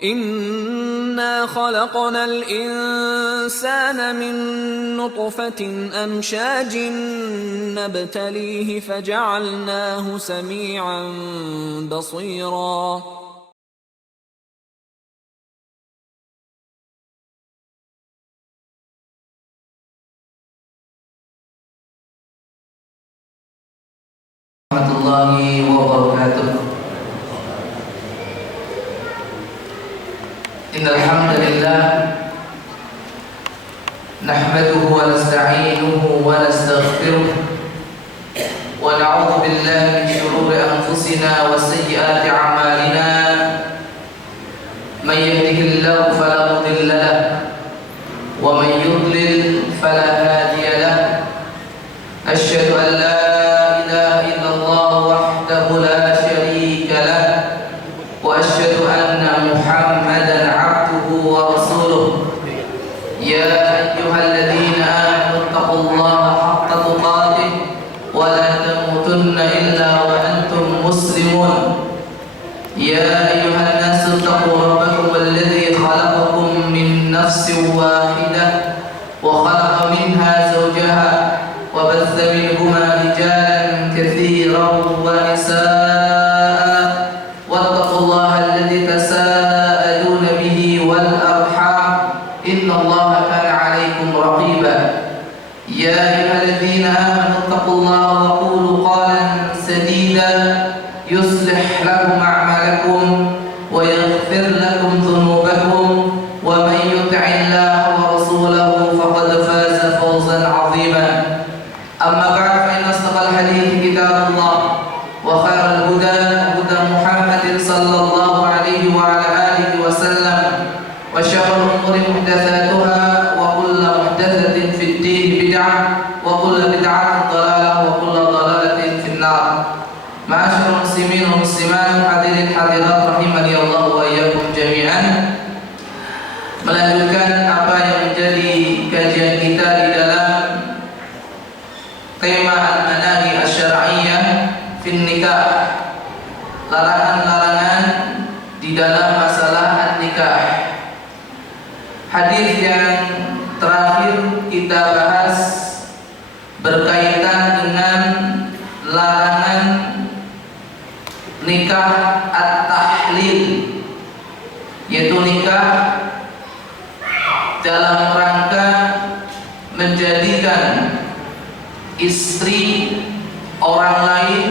إنا خلقنا الإنسان من نطفة أمشاج نبتليه فجعلناه سميعا بصيرا. Warahmatullahi wabarakatuh. Innal hamdalillah nahmaduhu wa nasta'inuhu wa nastaghfiruh wa na'udzu billahi min shururi anfusina wa sayyiati a'malina. Man yahdihillahu fala mudilla lahu wa man yudlil fala hadiya lahu. Asyhadu an la لا شريك له وأشهد أن محمدا عبده ورسوله. يا أيها الذين آمنوا اتقوا الله حق تقاته ولا تموتن إلا وأنتم مسلمون. يا أيها الناس اتقوا ربكم الذي خلقكم من نفس واحدة وخلق منها زوجها وبث منهما رجالا كثيرا ونساء واتقوا الله الذي تساءلون به والأرحام إن الله كان عليكم رقيبا. يا أيها الذين آمنوا اتقوا الله وقولوا قولا سديدا يصلح لكم أعمالكم ويغفر لكم ذنوبكم ومن يطع الله ورسوله فقد فاز فوزا عظيما. أما بعد فإن أصدق الحديث كتاب الله وخير الهدى هدى محمد صلى الله عليه وعلى آله وسلم وشر الأمور محدثاتها وكل محدثة في الدين بدعة وكل بدعة ضلالة وكل ضلالة في النار. معاشر المسلمين والمسلمات hadirin hadirat rahimani Allah wa iyyakum jami'an. Melanjutkan apa yang menjadi kajian kita di dalam tema al-manahi asy-syar'iyyah fin nikah, larangan-larangan di dalam masalah nikah. Hadis yang terakhir kita bahas berkaitan dengan larangan nikah at-tahlil, yaitu nikah dalam rangka menjadikan istri orang lain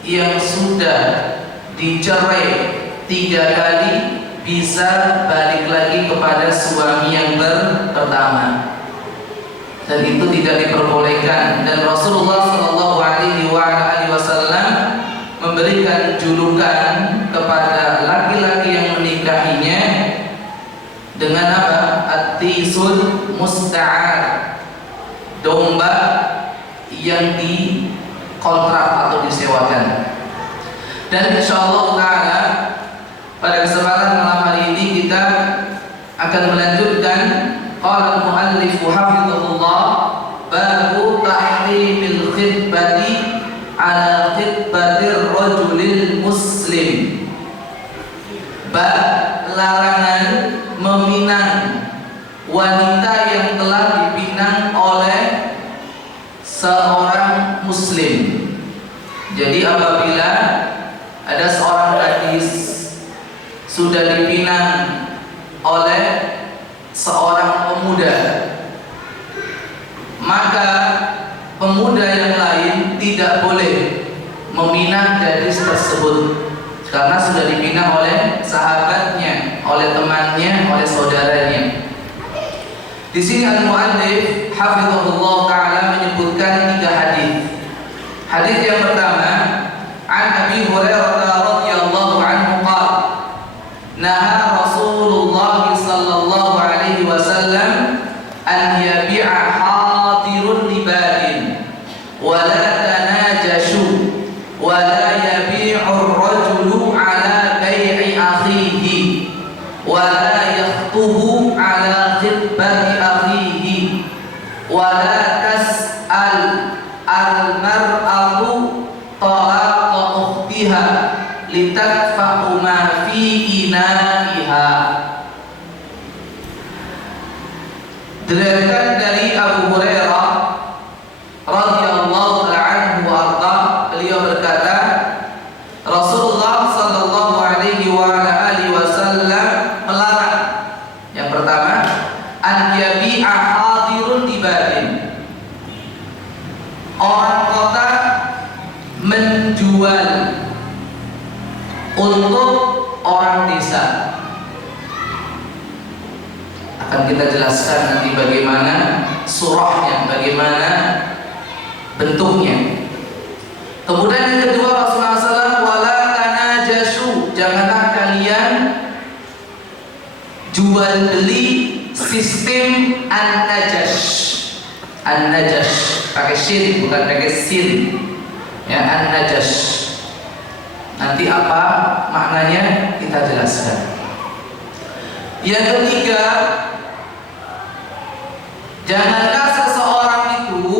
yang sudah dicerai 3 kali bisa balik lagi kepada suami yang pertama, dan itu tidak diperbolehkan. Dan Rasulullah Shallallahu Alaihi Wasallam memberikan julukan kepada laki-laki yang menikahinya dengan apa? At-tisul musta'ar, domba yang dikontrak atau disewakan. Dan insyaallah ta'ala pada kesempatan malam hari ini kita akan melanjutkan qala al-muallif hafizahullah babu tahrimil khitbati ala khitbatir rajulil muslim. Bab larangan meminang wanita yang telah dipinang oleh seorang muslim. Jadi apabila ada seorang gadis sudah dipinang oleh seorang pemuda, maka pemuda yang lain tidak boleh meminang gadis tersebut karena sudah dipinang oleh sahabatnya, oleh temannya, oleh saudaranya. Di sini al-muallif hafizahullah taala menyebutkan 3 hadis. Hadis yang pertama, an Abi Hurairah radhiyallahu anhu qala, naha Rasulullah sallallahu alaihi wasallam an yabi'a hadirun libadin wa la tanajashu wa la yabi'u ar-rajulu ala bai'i akhihi wa la yakhtubu ala khitbati akhihi wa la tas'al al-mar'atu talaqa ukhtiha litadfa'u ma fi ina'iha. Diriwayatkan dari Abu Hurairah radhiyallahu ta'ala anhu wa arda, beliau berkata, Rasulullah sallallahu alaihi wa ala alihi wasallam melarang. Yang pertama, an yabi'a hadirun dibadin. Orang kota menjual untuk orang desa. Akan kita jelaskan nanti bagaimana surahnya, bagaimana bentuknya. Kemudian yang kedua, Rasulullah SAW, wala tanajashu, janganlah kalian jual beli sistem an-najash. An-najash pakai shin, bukan pakai sin. Ya, an-najash. Nanti apa maknanya kita jelaskan. Yang ketiga, janganlah seseorang itu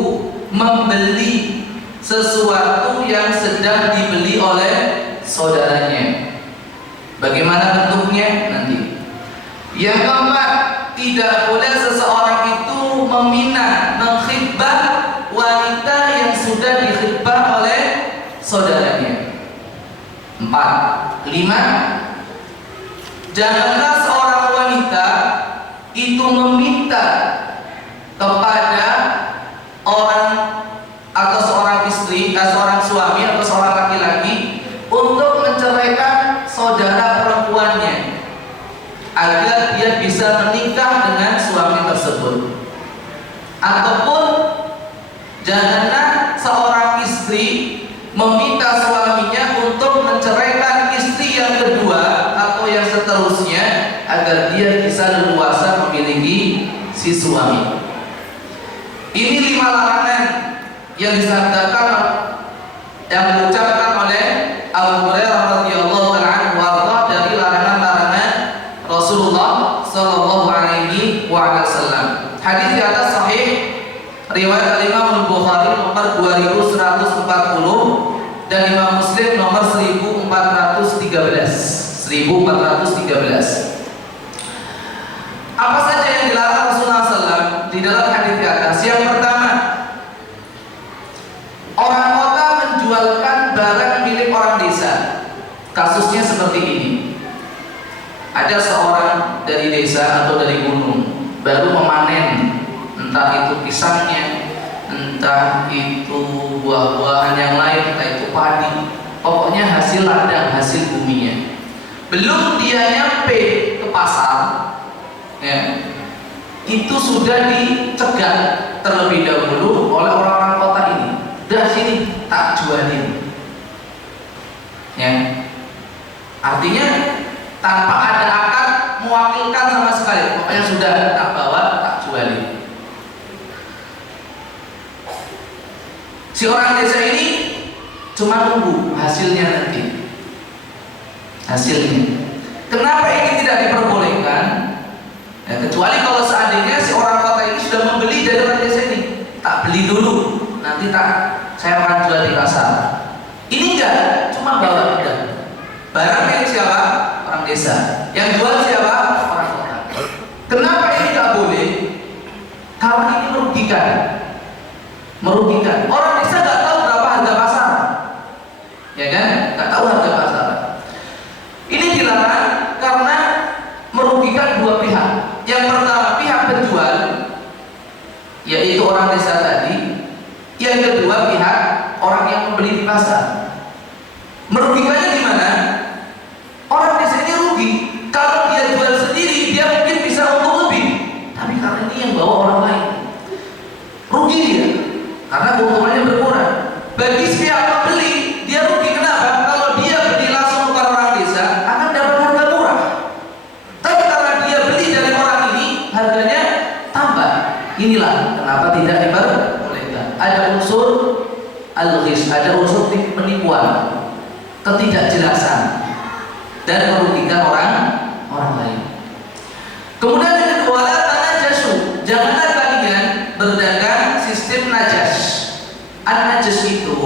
membeli sesuatu yang sedang dibeli oleh saudaranya. Bagaimana bentuknya nanti. Yang keempat, tidak boleh seseorang itu meminang, mengkhidbah wanita yang sudah dikhidbah oleh saudaranya. 4. 5. Janganlah seorang wanita itu meminta kepada orang atau seorang istri, seorang suami atau seorang laki-laki untuk menceraikan saudara perempuannya agar dia bisa menikah dengan suami tersebut. Ataupun janganlah seorang istri meminta suaminya untuk menceraikan istri yang kedua atau yang seterusnya agar dia bisa leluasa memiliki si suami. Ini 5 larangan yang disabdakan, yang diucapkan oleh Abu Hurairah radhiyallahu anhu dari larangan-larangan Rasulullah sallallahu alaihi wasallam. Hadis di atas sahih riwayat Imam Al-Bukhari nomor 2140 dan Imam Muslim nomor 1413. Apa saja yang dilarang Rasulullah SAW di dalam hadis di atas? Yang pertama, orang kota menjualkan barang milik orang desa. Kasusnya seperti ini. Ada seorang dari desa atau dari gunung baru memanen, entah itu pisangnya, entah itu buah-buahan yang lain, entah itu padi, pokoknya hasil ladang, hasil buminya. Belum dia nyampe ke pasar, ya, itu sudah dicegat terlebih dahulu oleh orang-orang kota ini. Dari sini tak jualin, ya. Artinya tanpa ada akad mewakilkan sama sekali, pokoknya sudah tak bawa, tak jualin. Si orang desa ini cuma tunggu hasilnya nanti. Hasilnya. Kenapa ini tidak diperbolehkan? Ya, kecuali kalau seandainya si orang kota ini sudah membeli dari orang desa ini. Tak beli dulu, nanti saya akan jual di pasar. Ini enggak, cuma bawa udah. Barang milik siapa? Orang desa. Yang jual siapa? Orang kota. Kenapa ini enggak boleh? Karena ini merugikan. Orang desa nggak tahu berapa harga pasar, ya kan? Nggak tahu harga pasar. Ini dilarang karena merugikan dua pihak. Yang pertama pihak penjual, yaitu orang desa tadi. Yang kedua pihak orang yang membeli di pasar. Merugikannya di mana? Orang desa ini rugi. Kalau dia jual sendiri, dia mungkin bisa untung lebih. Tapi karena ini yang bawa orang lain, rugi dia. Karena keuntungannya berkurang. Bagi pihak pembeli, dia rugi. Kenapa? Kalau dia beli langsung ke orang desa, akan dapat harga murah. Tapi karena dia beli dari orang ini, harganya tambah. Inilah kenapa tidak diperbolehkan. Ada unsur al-ghis, ada unsur penipuan, ketidakjelasan, dan merugikan orang lain. Kemudian yang kedua, tanajasu, janganlah kalian berdagang sistem najas. An-najas itu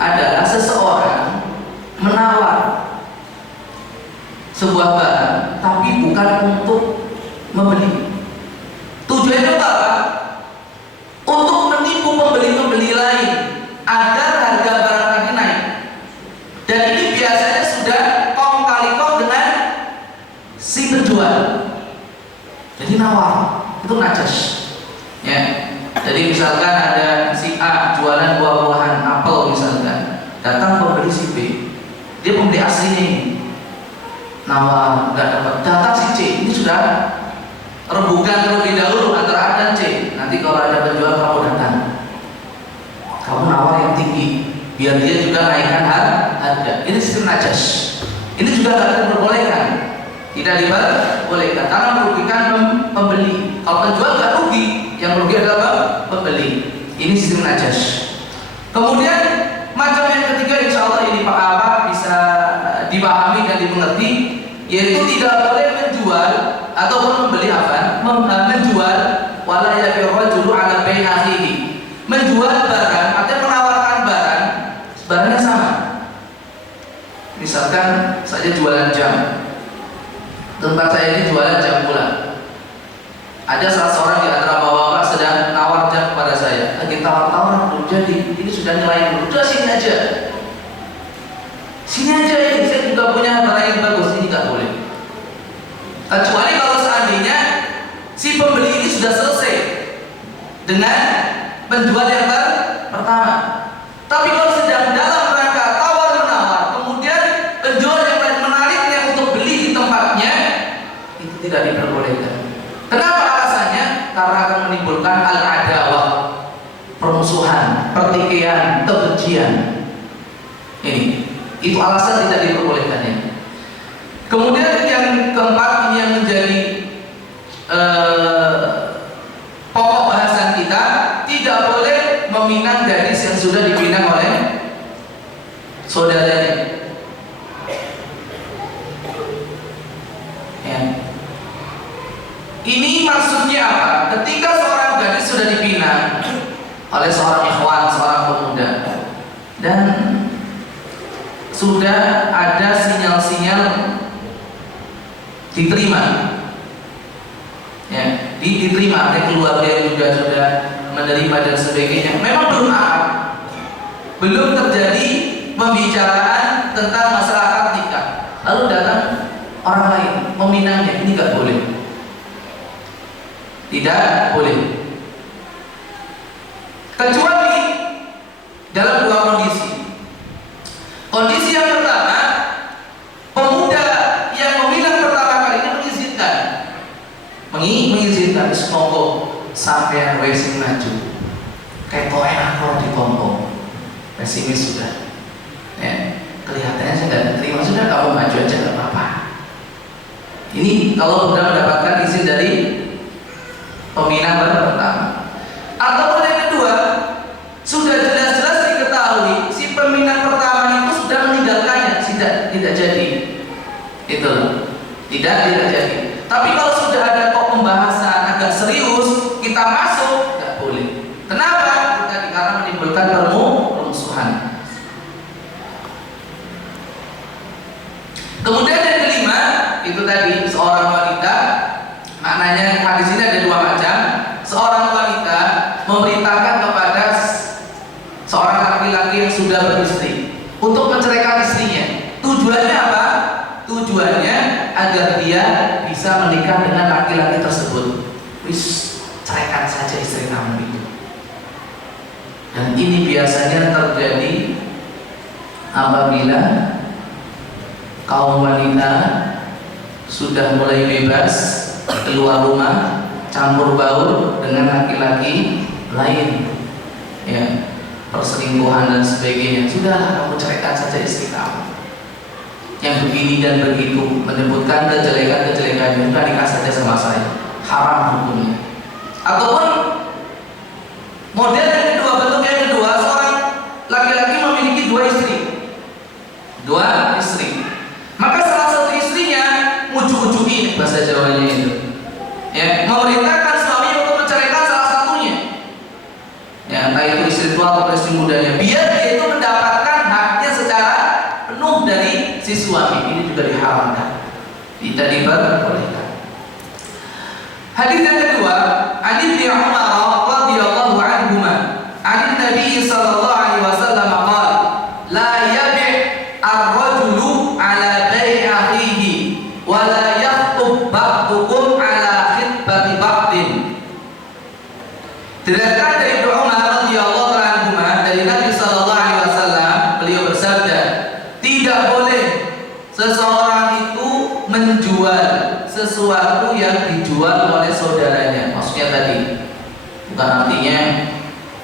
adalah seseorang menawar sebuah barang tapi bukan untuk membeli. Tujuannya apa? si penjual. Jadi nawar itu najas. Ya. Jadi misalkan ada si A jualan buah-buahan apel misalkan, datang pembeli si B, dia pembeli aslinya ini, nawar nggak dapat. Datang si C, ini sudah rebukan terlebih dahulu antara A dan C. Nanti kalau ada penjual kamu datang, kamu nawar yang tinggi, biar dia juga naikkan harga. Ini sistem najas. Ini juga tidak diperbolehkan, tidak diperbolehkan karena merugikan pembeli. Kalau penjual nggak rugi, yang rugi adalah pembeli. Ini sistem najas. Kemudian macam yang ketiga, insya Allah ini bisa dipahami dan dimengerti, yaitu tidak boleh menjual ataupun membeli menjual wala yabi'u rajulu ala bai' akhihi. Menjual barang atau menawarkan barangnya sama. Misalkan saya jualan jam, tempat saya ini jualan jam pula. Ada salah seorang di antara bapak-bapak sedang nawar jam kepada saya, lagi tawar-tawar belum jadi, ini sudah nyelain dulu, udah sini aja ini, saya juga punya barang yang bagus, ini nggak boleh. Kecuali kalau seandainya si pembeli ini sudah selesai dengan penjual yang pertama. Tapi kalau sedang dalam rangka tawar-menawar, kemudian penjual yang lain menariknya untuk beli di tempatnya, itu tidak diperbolehkan. Kenapa alasannya? Karena akan menimbulkan al-adawah, permusuhan, pertikaian, kebencian. Itu alasan tidak diperbolehkannya. Kemudian yang keempat, ini yang menjadi pokok bahasan kita, tidak boleh meminang gadis yang sudah dipinang oleh saudaranya. Ya. Ini maksudnya apa? Ketika seorang gadis sudah dipinang oleh seorang ikhwan, seorang pemuda, dan sudah ada sinyal-sinyal diterima, ya, diterima oleh keluarga yang juga sudah menerima dan sebagainya. Memang belum akad, belum terjadi pembicaraan tentang masalah akad nikah. Lalu datang orang lain meminangnya, ini nggak boleh, tidak boleh. Kecuali dalam dua kondisi. Kondisi yang pertama, pemuda yang meminang pertama kali ini mengizinkan monggo sampai wes maju kayak toh enak kalau dikompong, pesimis sudah, ya, kelihatannya saya nggak terima, sudah kamu maju aja nggak apa-apa. Ini kalau sudah mendapatkan izin dari peminang pertama. Ataupun yang kedua, sudah jelas-jelas diketahui si peminang pertama itu sudah meninggalkannya, tidak jadi, itu tidak jadi. Tapi kalau sudah ada kok pembahasan agak serius, kita masuk, nggak boleh. Kenapa? Karena menimbulkan permusuhan. Kemudian yang kelima, itu tadi seorang wanita. Maknanya hadis ini ada dua macam. Seorang wanita memerintahkan kepada seorang laki-laki yang sudah beristri untuk menceraikan istrinya. Tujuannya apa? Tujuannya agar dia bisa menikah dengan laki-laki tersebut. Wis, ceraikan saja istri kamu itu. Dan ini biasanya terjadi apabila kaum wanita sudah mulai bebas keluar rumah, campur baur dengan laki-laki lain, ya, perselingkuhan dan sebagainya. Sudahlah, kamu ceraikan saja istri kamu. Yang begini dan begitu, menyebutkan kejelekan-kejelekan, juga nikah saja sama saya, haram hukumnya. Ataupun model yang kedua, bentuk yang kedua, seorang laki-laki memiliki dua istri. Maka salah satu istrinya ujuk-ujukin, bahasa Jawanya itu, ya, memerintahkan suami untuk menceraikan salah satunya, ya, entah itu istri tua atau istri mudanya, biar dia itu mendapatkan haknya secara penuh dari si suami. Ini juga diharamkan, tidak diperbolehkan. Hadis yang kedua, Ibnu Umar radhiyallahu anhuma, an Nabi sallallahu alaihi wasallam qala, la yabi' ar-rajulu ala bai' akhihi wa la yakhthub sesuatu yang dijual oleh saudaranya. Maksudnya tadi bukan artinya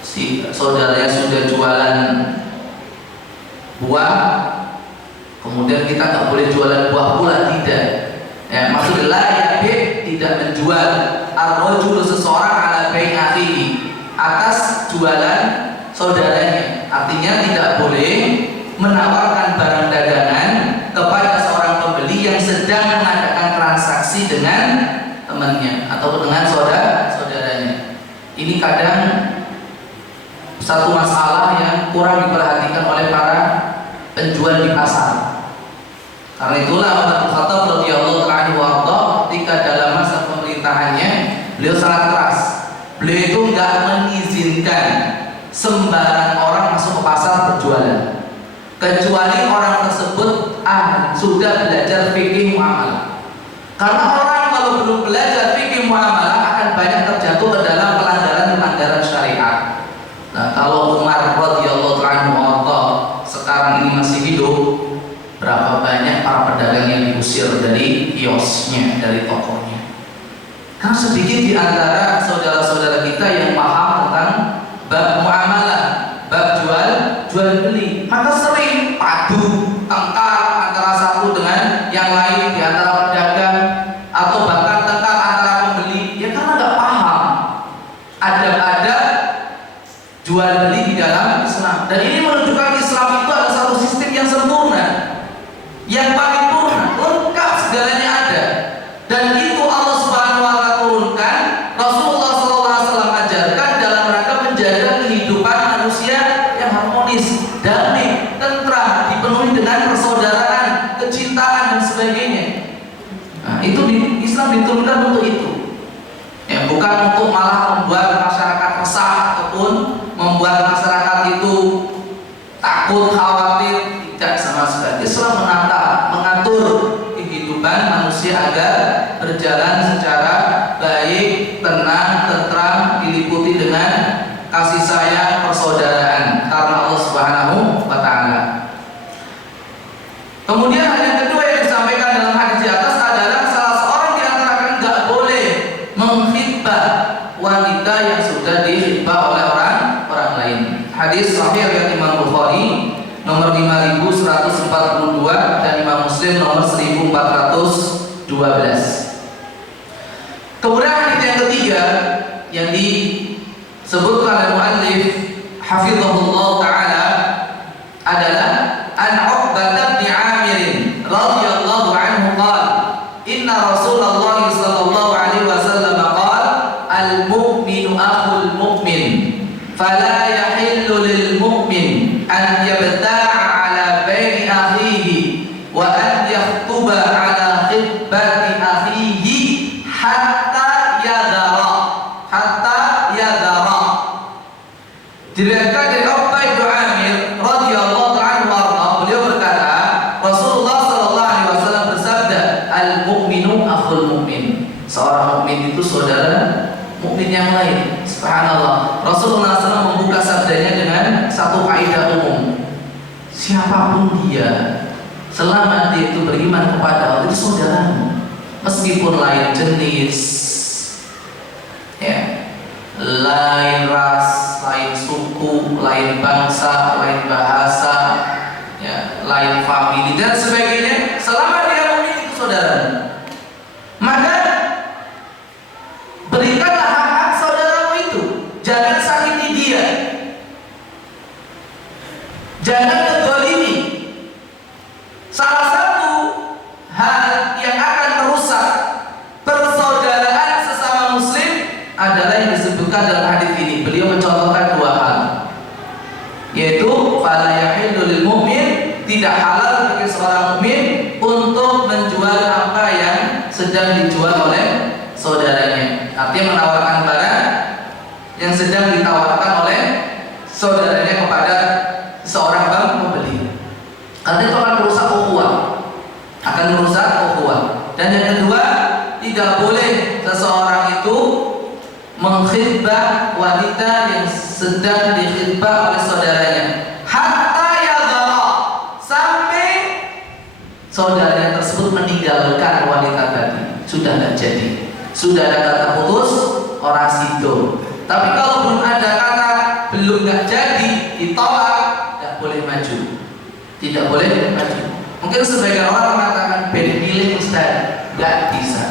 si saudaranya sudah jualan buah, kemudian kita nggak boleh jualan buah pula, tidak. Ya, maksudnya la yabi, tidak menjual ar-rajulu seseorang ala bai akhihi, atas jualan saudaranya. Artinya tidak boleh menawarkan barang dagangan kepada seorang pembeli yang sedang mengadakan transaksi dengan temannya atau dengan saudaranya. Ini kadang satu masalah yang kurang diperhatikan oleh para penjual di pasar. Karena itulah Umar bin Khattab radhiyallahu anhu ketika dalam masa pemerintahannya beliau sangat keras. Beliau itu nggak mengizinkan sembarang orang masuk ke pasar berjualan, kecuali orang tersebut sudah belajar fikih muamalah. Karena orang kalau belum belajar fikih muamalah akan banyak terjatuh ke dalam pelanggaran syariat. Nah, kalau Umar radhiyallahu anhu sekarang ini masih hidup, berapa banyak para pedagang yang diusir dari kiosnya, dari tokonya. Karena sedikit di antara saudara-saudara kita yang paham tentang bab muamalah, bab jual beli, maka sering padu tengkar antara satu dengan yang lain di antara pedagang, atau bahkan tengkar antara pembeli, ya karena nggak paham ada jual beli di dalam Islam. Dan ini menunjukkan Islam itu adalah satu sistem yang sempurna, yang paripurna, lengkap, segalanya ada. Dan itu Allah Subhanahu wa taala turunkan, Rasulullah SAW ajarkan dalam rangka menjaga kehidupan manusia yang harmonis, damai, tentram, dipenuhi dengan persaudaraan, kecintaan dan sebagainya. Nah, itu di Islam diturunkan untuk itu. Ya, bukan untuk malah membuat masyarakat resah ataupun membuat masyarakat itu takut, khawatir. Tidak sama sekali. Islam mengatur kehidupan manusia agar berjalan secara baik, tenang, tentram, diliputi dengan kasih sayang, persaudaraan karena Allah Subhanahu wa taala. Kemudian hal yang kedua yang disampaikan dalam hadis di atas adalah salah seorang di antara kalian tidak boleh mengkhitbah wanita yang sudah dikhitbah oleh orang lain. Hadis sahih riwayat Imam Bukhari nomor 5142 dan Imam Muslim nomor 1412. Kemudian hadis yang ketiga yang disebutkan oleh muallif hafizahullah taala adalah an Uqbah bin Amir radhiyallahu anhu qala inna Rasulullah sallallahu alaihi wasallam qala al-mu'minu akhul mu'min fala yahillu lil mu'min an yabta'a ala bai'i akhihi wa an yakhtuba ala khitbati akhihi hatta yadara. Diriwayatkan dari Uqbah bin Amir radhiyallahu anhu, beliau berkata, Rasulullah sallallahu alaihi wasallam bersabda, al-mu'minu akhul mu'min. Seorang mukmin itu saudara mukmin yang lain. Subhanallah. Rasulullah SAW membuka sabdanya dengan satu kaidah umum. Siapapun dia, selama dia itu beriman kepada Allah, itu saudaramu. Meskipun lain jenis, ya, lain ras, lain suku, lain bangsa, lain bahasa, ya, lain famili dan sebagainya, selama dia mukmin itu saudaramu. Maka berikanlah hak-hak saudaramu itu. Jangan sakiti dia, jangan kezalimi. Salah satu hal yang akan merusak persaudaraan sesama muslim adalah yang disebutkan dalam hadis ini. Beliau mencontohkan dua hal, yaitu fala yahillu lil mu'min, tidak halal bagi seorang mukmin untuk menjual apa yang sedang dijual oleh saudaranya. Artinya menawarkan barang yang sedang ditawarkan oleh saudaranya kepada seorang pembeli. Karena itu akan merusak ukhuwah, Dan yang kedua, tidak boleh seseorang itu mengkhitbah wanita yang sedang dikhitbah oleh saudaranya hatta yadhara, sampai saudaranya tersebut meninggalkan wanita tadi. sudah nggak jadi. Sudah ada kata putus, ora sido. Tapi kalau belum ada kata belum nggak jadi, ditolak, nggak boleh maju. Tidak boleh maju. Mungkin sebagian orang mengatakan beda pilih Ustaz, nggak bisa.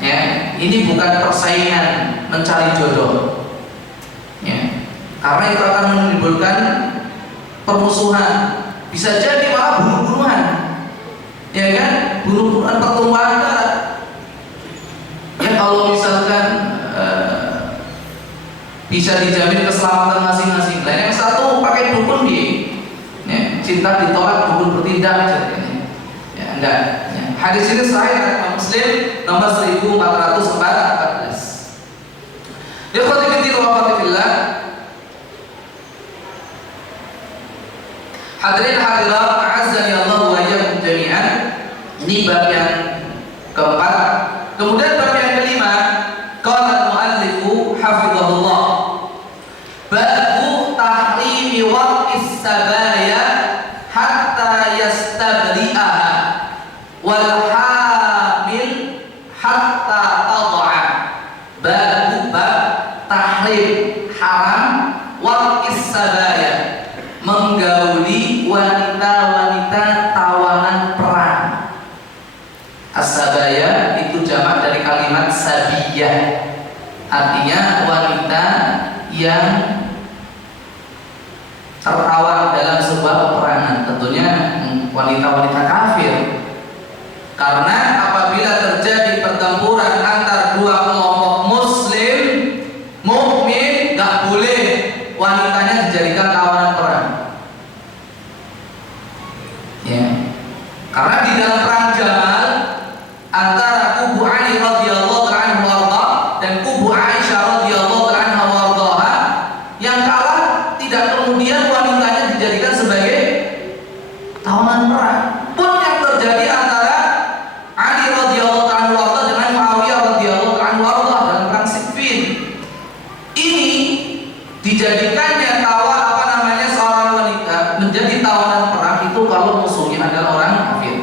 Ya, ini bukan persaingan mencari jodoh. Ya, karena itu akan menimbulkan permusuhan. Bisa jadi malah bunuh-bunuhan. Ya kan? Bunuh-bunuhan, pertumpahan darah. Ya kalau misalkan bisa dijamin keselamatan masing-masing. Lain yang satu pakai dukun ya, cinta ditolak, dukun bertindak. Ya enggak. Ya. Hadis ini sahih Imam Muslim nomor 1414. Ikhwati fillah wa akhwati fillah. Hadirin hadirat, a'azzani Allah wa iyyakum jami'an. Ini bab yang keempat. Kemudian bab yang kelima, qala al-muallifu hafizahullah, babu tahrimi waqis sabaya hatta yastabri'aha wal hamil hatta tad'a. Babu bab tahrim, haram, waqis sabaya, menggauli wanita-wanita tawanan perang. As-sabaya itu jamak dari kalimat sabiyah, artinya wanita yang tertawan dalam sebuah peperangan, tentunya wanita-wanita kafir. Karena apabila terjadi pertempuran antar dua kelompok muslim mukmin, gak boleh wanitanya dijadikan tawanan perang. Ya. Karena di dalam perang Jamal antara kubu Ali radhiyallahu anhu warda dan kubu Aisyah radhiyallahu anha wardaha, yang kalah tidak kemudian wanitanya dijadikan sebagai tawanan perang. Pun yang terjadi antara Ali radhiyallahu anhu warda dengan Muawiyah radhiyallahu anhu warda dalam perang Siffin, ini dijadikannya seorang wanita menjadi tawanan perang itu kalau musuhnya adalah orang kafir.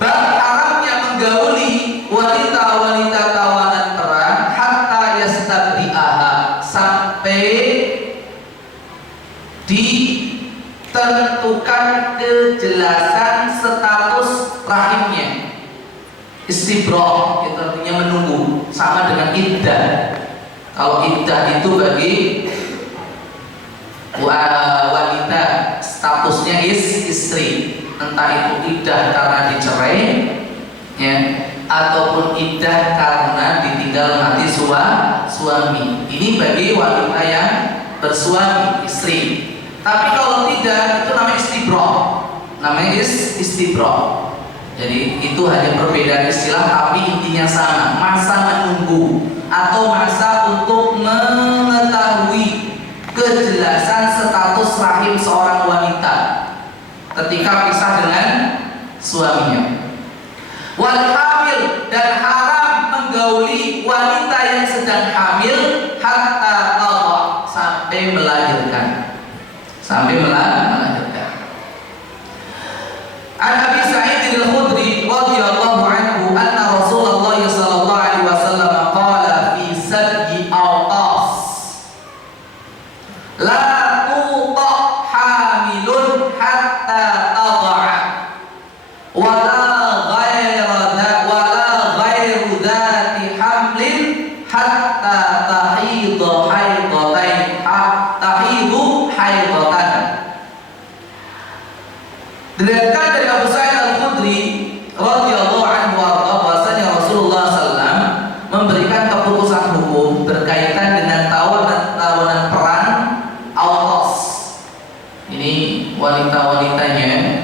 Bab haramnya menggauli wanita-wanita tawanan perang hatta yastabri'aha, sampai ditentukan kejelasan status rahimnya. Istibra itu artinya menunggu, sama dengan iddah. Kalau iddah itu bagi wanita statusnya istri, entah itu iddah karena dicerai, ya, ataupun iddah karena ditinggal mati suami. Ini bagi wanita yang bersuami, istri. Tapi kalau tidak, itu namanya istibra. Namanya istibra. Jadi itu hanya perbedaan istilah, tapi intinya sama. Masa menunggu atau masa untuk mengetahui kejelasan status rahim seorang wanita ketika pisah dengan suaminya. Wal hamil, dan haram menggauli wanita yang sedang hamil hatta tadha, sampai melahirkan. An Abi Sa'id al-Khudri radhiyallahu anhu anna Rasulullah sallallahu alaihi wasallam qala fi sab'i awqas la tuta hamilun hatta tad'a wa la ghairu dhati hamlin hatta tahidu haidatan. Diriwayatkan dari Abu Sa'id al-Khudri radhiyallahu anhu bahwasanya Rasulullah SAW memberikan keputusan hukum berkaitan dengan tawanan perang Awqas. Ini wanita-wanitanya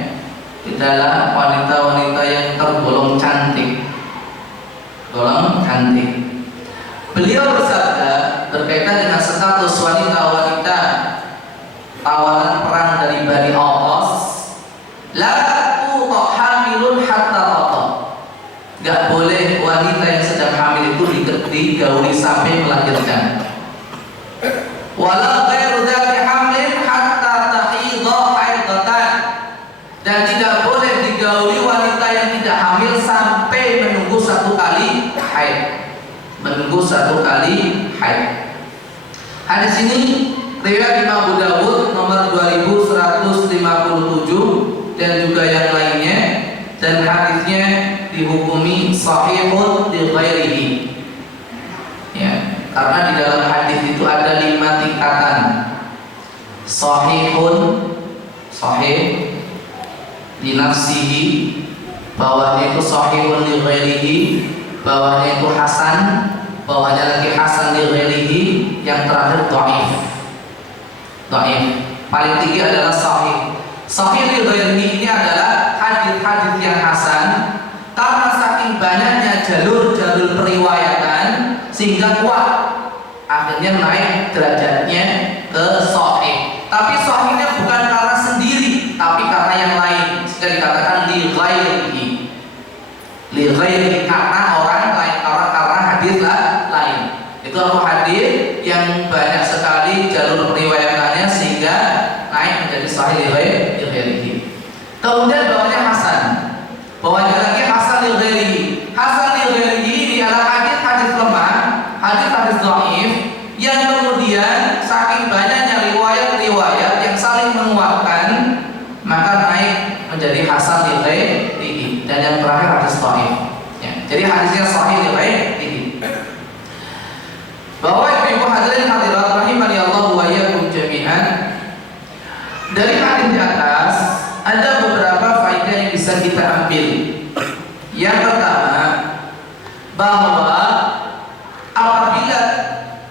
adalah wanita-wanita yang tergolong cantik. Beliau bersabda berkaitan dengan status wanita-wanita tawanan perang dari Bani Awqas, la tuta hamilun hatta tata. Gak boleh wanita yang sedang hamil itu digauli sampai melahirkan. Wala ghairu dzati hamlin hatta tahidha haidatan, dan tidak boleh digauli wanita yang tidak hamil sampai kali haid. Menunggu 1 kali haid. Hadis ini riwayat Imam Abu Dawud nomor 2157 dan juga yang lainnya, dan hadisnya dihukumi sahihun li ghairihi. Ya, karena di dalam hadis itu ada 5 tingkatan. Sahihun, sahih li nafsihi, bawahnya itu sahihun li ghairihi, bawahnya itu hasan, bawahnya lagi hasan li ghairihi, yang terakhir dhaif. Dhaif. Paling tinggi adalah sahih. Sahih li ghairihi ini adalah hadis-hadis yang hasan karena saking banyaknya jalur-jalur periwayatan sehingga kuat, akhirnya naik derajatnya ke sahih. Tapi sahihnya bukan karena sendiri, tapi karena yang lain. Sehingga dikatakan li ghairihi. Li ghairihi karena orang lain, karena hadis lain. Itu apa hadis yang banyak sekali jalur periwayatannya sehingga naik menjadi sahih li ghairihi. Kemudian bawahnya hasan. Bawahnya lagi hasan li ghairihi. Hasan li ghairihi ini adalah hadis-hadis lemah, hadis-hadis dhaif yang kemudian saking banyaknya riwayat-riwayat yang saling menguatkan maka naik menjadi hasan li ghairihi. Dan yang terakhir hadis dhaif. Ya, jadi hadisnya sahih li ghairihi. Bahwa ibu hadirin hadirat rahimani Allah wa iyyakum jami'an, dari hadis di atas ada beberapa faedah yang bisa kita ambil. Yang pertama, bahwa apabila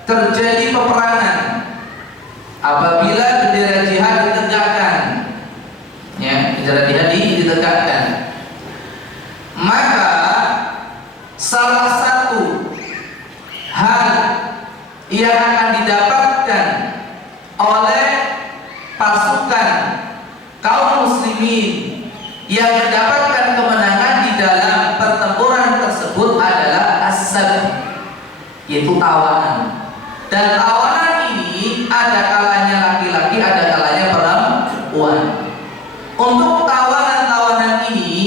terjadi peperangan, apabila bendera jihad ditegakkan, ya, bendera jihad ditegakkan, maka salah satu hal yang akan didapatkan oleh pasukan kaum muslimin yang mendapatkan kemenangan di dalam pertempuran tersebut adalah as-sabr, yaitu tawanan. Dan tawanan ini ada kalanya laki-laki, ada kalanya perempuan. Untuk tawanan-tawanan ini,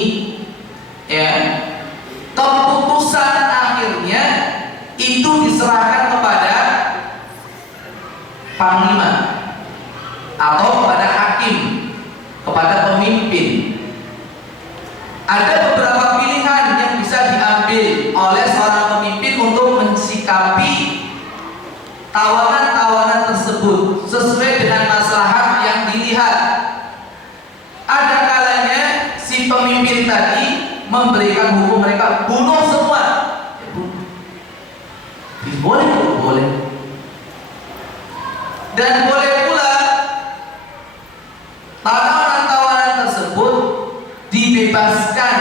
ya, keputusan akhirnya itu diserahkan kepada panglima atau kepada hakim, kepada pemimpin. Ada beberapa pilihan yang bisa diambil oleh seorang pemimpin untuk mensikapi tawanan-tawanan tersebut sesuai dengan maslahat yang dilihat. Ada kalanya si pemimpin tadi memberikan hukum mereka bunuh semua. Ya, boleh, boleh. Dan boleh pula tawanan-tawanan tersebut dibebaskan.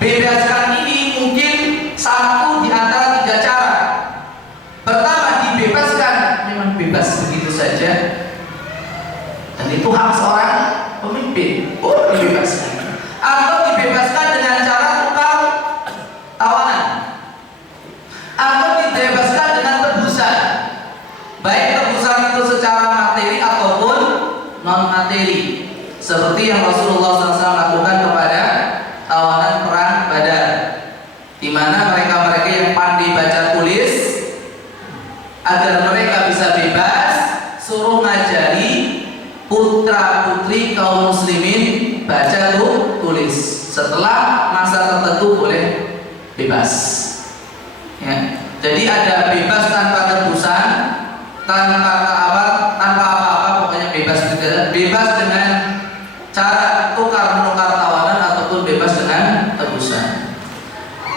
Bebaskan ini mungkin satu di antara 3 cara. Pertama, dibebaskan memang bebas begitu saja, dan itu hak seorang pemimpin, dibebaskan. Atau dibebaskan dengan cara tukar tawanan, atau dibebaskan dengan tebusan, baik tebusan itu secara materi ataupun non materi, seperti yang Rasulullah SAW lakukan kepada tawanan perang Badar, di mana mereka-mereka yang pandai baca tulis, agar mereka bisa bebas, suruh ngajari putra putri kaum muslimin baca tulis. Setelah masa tertentu boleh bebas. Ya. Jadi ada bebas tanpa tebusan, tanpa apa-apa, pokoknya bebas juga. Bebas dengan cara tukar menukar tawanan ataupun bebas dengan tebusan.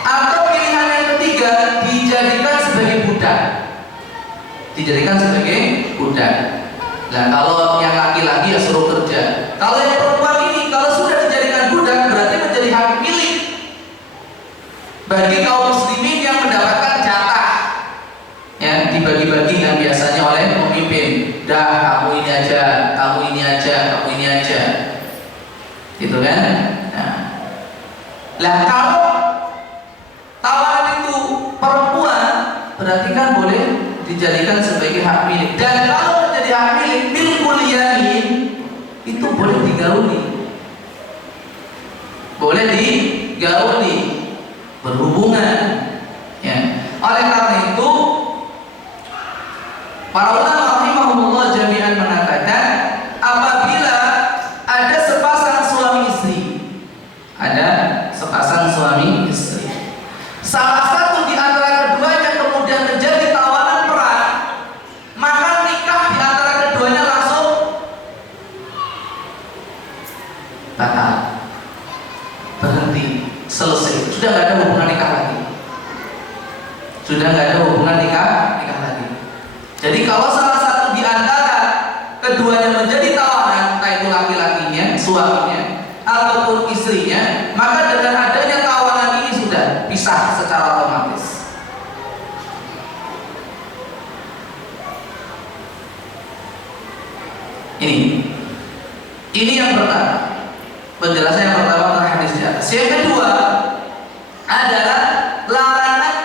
Atau pilihan yang ketiga, dijadikan sebagai budak. Nah, kalau yang laki-laki ya suruh kerja. Kalau yang perempuan ini, kalau sudah dijadikan budak, berarti menjadi hak milik bagi kaum muslimin yang mendapatkan jatah, ya, dibagi-bagikan biasanya oleh pemimpin. Dah, kamu ini aja, kamu ini aja, kamu ini aja, gitu kan? Nah, kalau tawaran itu perempuan, berarti kan boleh dijadikan sebagai hak milik. Dan kalau menjadi hak milik, milkul yamin, itu boleh digauli, boleh digauli, berhubungan. Ya. Oleh karena itu, para ulama rahimahumullah jami'an mengatakan apabila ada sepasang suami istri, salah satu di antara keduanya kemudian menjadi tawanan perang, maka nikah di antara keduanya langsung batal, berhenti, selesai, sudah nggak ada hubungan nikah lagi, lagi. Jadi kalau salah satu di antara keduanya menjadi tawanan, entah itu laki-lakinya, suaminya, ataupun istrinya, maka dengan adanya tawanan ini sudah pisah secara otomatis. Ini yang pertama, penjelasan yang pertama tentang hadis di atas. Yang kedua adalah larangan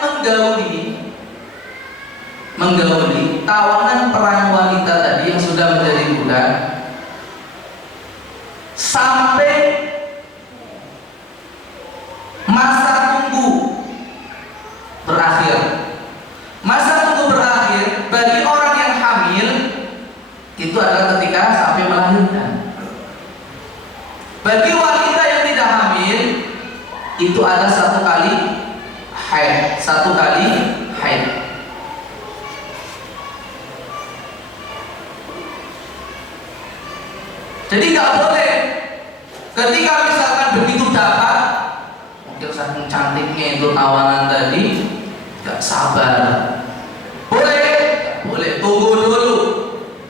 menggauli tawanan perang wanita tadi yang sudah menjadi budak sampai masa tunggu berakhir. Masa tunggu berakhir bagi orang yang hamil itu adalah ketika sampai melahirkan. Bagi wanita yang tidak hamil itu ada satu kali haid. Jadi nggak boleh ketika misalkan begitu dapat, mungkin saking cantiknya itu tawanan tadi, nggak sabar. Boleh, tunggu dulu.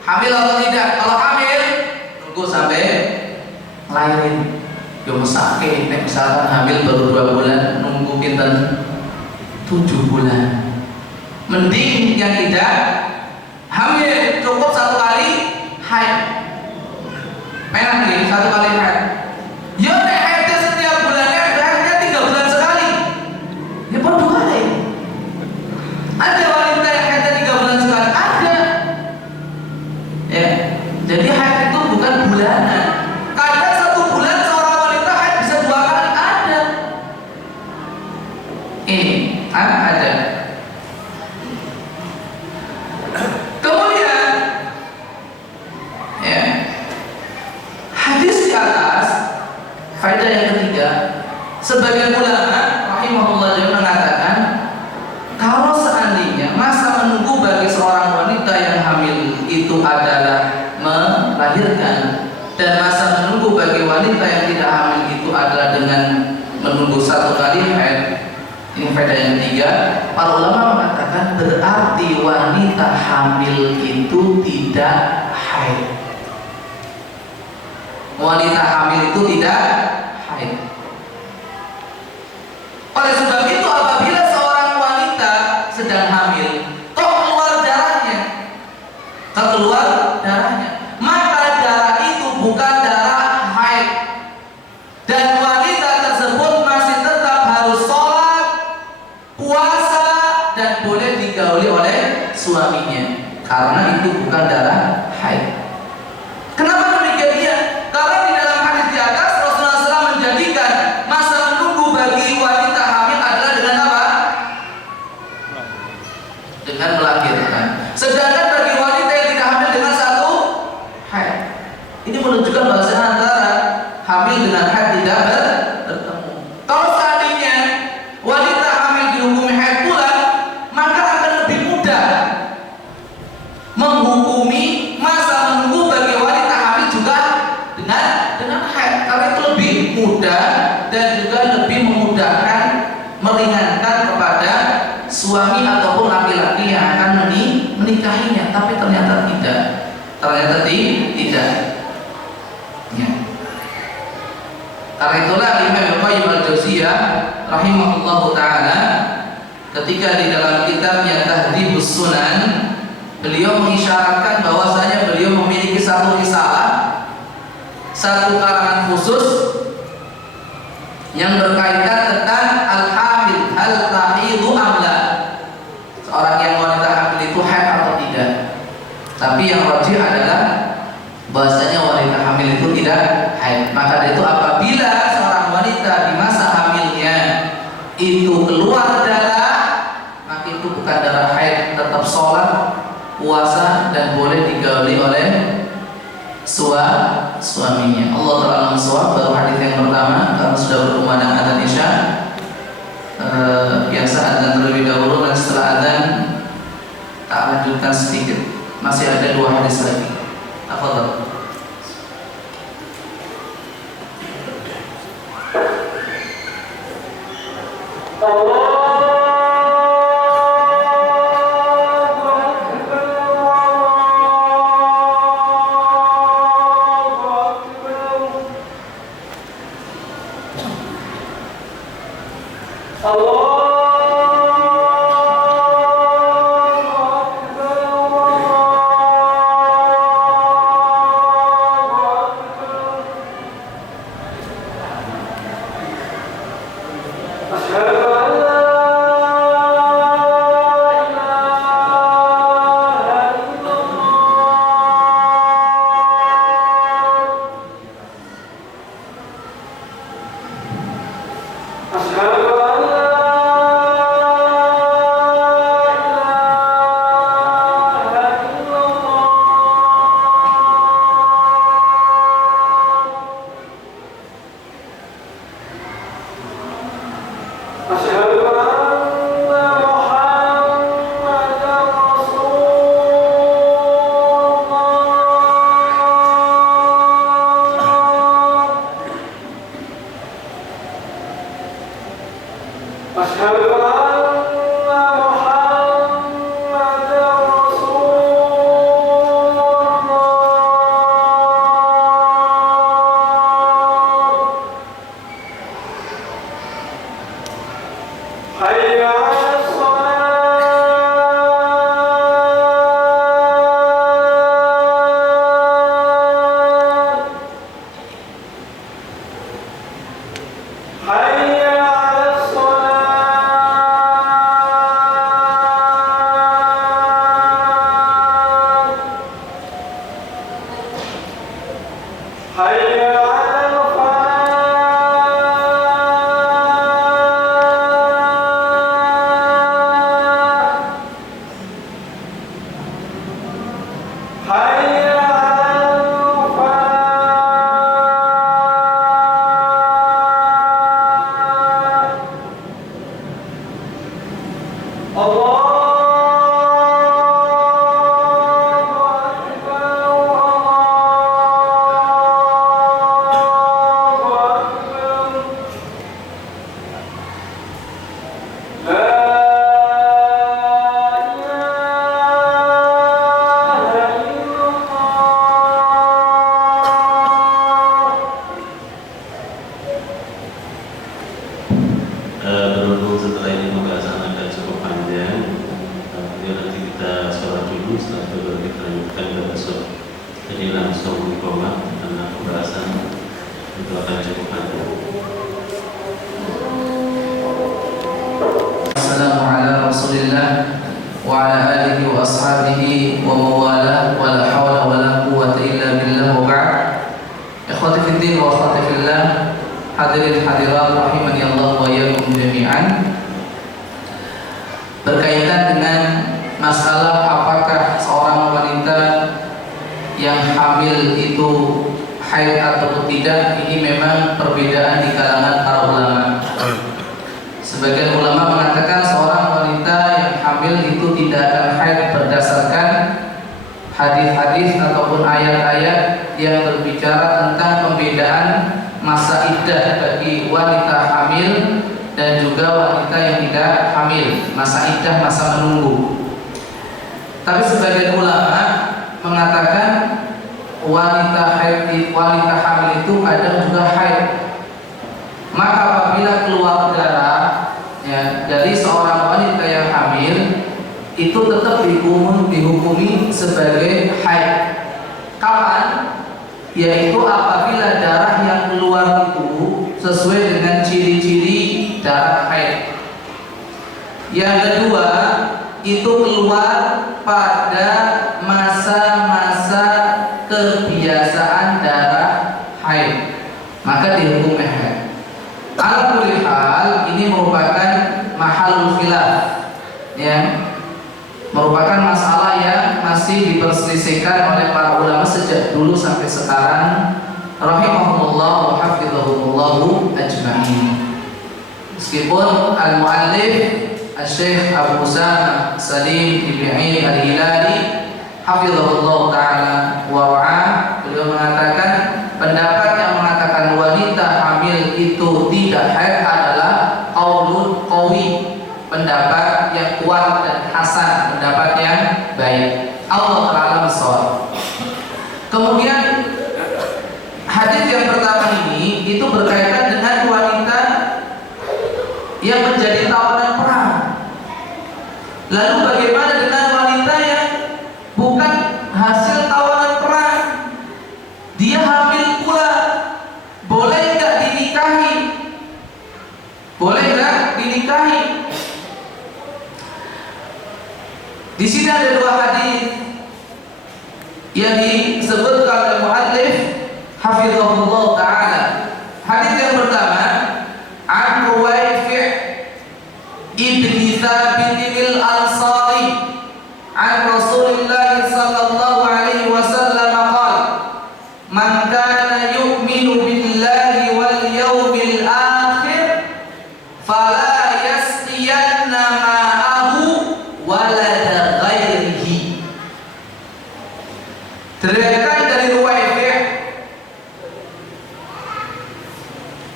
Hamil atau tidak? Kalau hamil, tunggu sampai lahirin. Yo mesake, misalkan hamil baru 2 bulan, nunggu pinten 7 bulan. Mending yang tidak hamil cukup 1 kali haid. Enak nih 1 kali haid. Ya nek haidnya setiap bulannya, haidnya 3 bulan sekali. Ya bodoh kali. Ada wanita yang haidnya 3 bulan sekali, ada. Ya, jadi haid itu bukan bulanan. Kadang 1 bulan seorang wanita haid bisa 2 kali, ada. Ini ada. Kemudian, ya, hadis di atas, faedah yang ketiga, sebagian ulama rahimahullah mengatakan kalau seandainya masa menunggu bagi seorang wanita yang hamil itu adalah melahirkan, dan masa menunggu bagi wanita yang tidak hamil itu adalah dengan menunggu 1 kali haid. Ini faedah yang ketiga. Para ulama mengatakan berarti wanita hamil itu tidak haid. Wanita hamil itu tidak haid. Oleh sebab itu apabila seorang wanita sedang hamil keluar darahnya, maka darah itu bukan darah haid, dan wanita tersebut masih tetap harus sholat, puasa, dan boleh digauli oleh suaminya karena itu bukan darah haid. Kenapa demikian? Dia karena di dalam hadis di atas Rasulullah SAW menjadikan masa menunggu bagi wanita hamil adalah dengan apa? Dengan melahirkan. Sedangkan bagi wanita yang tidak hamil dengan 1 haid. Ini menunjukkan bahwasanya antara hamil dengan haid tidak bertemu. Kalau seandainya wanita hamil dihukumi haid pula, maka akan lebih mudah menghukumi masa menunggu bagi wanita hamil juga dengan haid, karena itu lebih mudah dan juga lebih memudahkan, meringankan kepada suami ataupun laki-laki yang akan menikahinya. Tapi ternyata tidak. Ya. Karena itulah Imam Qayyim al-Jauziyah rahimahullahu taala ketika di dalam kitabnya Tahdhibus Sunan, beliau mengisyaratkan bahwasanya beliau memiliki satu risalah, satu karangan khusus yang berkaitan tentang al-hamil, hal tahidu amla, seorang yang wanita hamil itu haid atau tidak. Tapi yang rajih adalah bahwasanya wanita hamil itu tidak haid. Maka dari itu apabila seorang wanita di masa hamilnya itu keluar darah, maka itu bukan darah haid, tetap sholat, puasa, dan boleh digauli oleh suaminya. Allah Ta'ala mensuap. Baru hadis yang pertama, karena sudah berkumandang adzan isya, biasa adzan terlebih dahulu, dan setelah adzan tak lanjutkan sedikit. Masih ada 2 hadis lagi. Tafadhol. Berhubung setelah ini pembahasan akan cukup panjang, nanti kita sholat dulu, setelah itu baru kita lanjutkan ke besok. Jadi langsung dikomat karena pembahasan itu akan cukup panjang. Assalamualaikum Rasulillah wa ala alihi wa ashabihi wa mawalah wa la hawla wa la quwwata illa billah wa ba'd. Ikhwati fiddin wa akhwati fillah, hadirin hadirat rahimani Allah wa iyyakum jami'an. Berkaitan dengan masalah apakah seorang wanita yang hamil itu haid atau tidak, ini memang perbedaan di kalangan para ulama. Sebagian ulama mengatakan seorang wanita yang hamil itu tidak akan haid berdasarkan hadis-hadis ataupun ayat-ayat yang berbicara tentang pembedaan masa iddah bagi wanita hamil dan juga wanita yang tidak hamil, masa iddah, masa menunggu. Tapi sebagian ulama mengatakan wanita hamil itu ada juga haid. Maka apabila keluar darah dari seorang wanita yang hamil, itu tetap dihukumi sebagai haid. Kapan? Yaitu apabila darah yang keluar itu sesuai dengan ciri-ciri darah haid. Yang kedua, itu keluar pada masa-masa kebiasaan darah haid, maka dihukum haid. Ala kulli hal, ini merupakan mahalul khilaf, ya, merupakan masalah yang masih diperselisihkan oleh para ulama sejak dulu sampai sekarang, rahimahumullah wa hafizahumullahu ajma'in. Meskipun al-muallif Al-Syekh Abu Usama Salim Ibn Ain Al-Hilali hafizahullah ta'ala wa ra'ah, beliau mengatakan pendapat yang mengatakan wanita hamil itu tidak haid adalah qaulun qawi, pendapat yang kuat dan hasan, pendapat yang baik. Allah ta'ala bisawab. Kemudian hadis yang pertama ini itu berkaitan dengan wanita yang menjadi tawanan perang. Lalu bagaimana dengan wanita yang bukan hasil tawanan perang? Dia hamil pula, boleh nggak dinikahi? Boleh nggak dinikahi? Di sini ada dua hadis yang disebutkan oleh muallif hafizahullah taala. Hadis yang pertama, an Ruwaifi' ibni Thabit al-Ansari an Rasulillah sallallahu alaihi wasallam qala man kana yu'minu billahi wal yawmil akhir fala yasqiyanna ma'ahu walada ghairihi. Diriwayatkan dari Ruwaifi'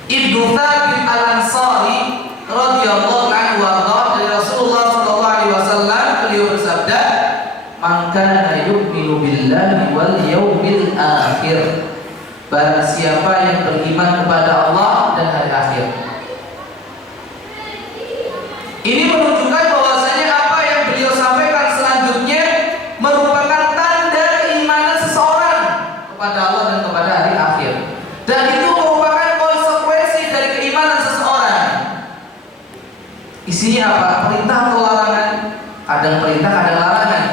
ibnu Thabit al-Ansari radhiyallahu anhu warḍah, dari Rasulullah sallallahu alaihi wasallam, beliau bersabda, man kana yu'minu billahi wal yawmil akhir, barang siapa yang beriman kepada Allah dan hari akhir. Ini menunjukkan bahwasanya apa yang beliau sampaikan selanjutnya merupakan tanda keimanan seseorang kepada Allah dan kepada hari akhir, dan itu merupakan konsekuensi dari keimanan seseorang. Isinya apa? Perintah atau larangan? Kadang perintah, kadang larangan.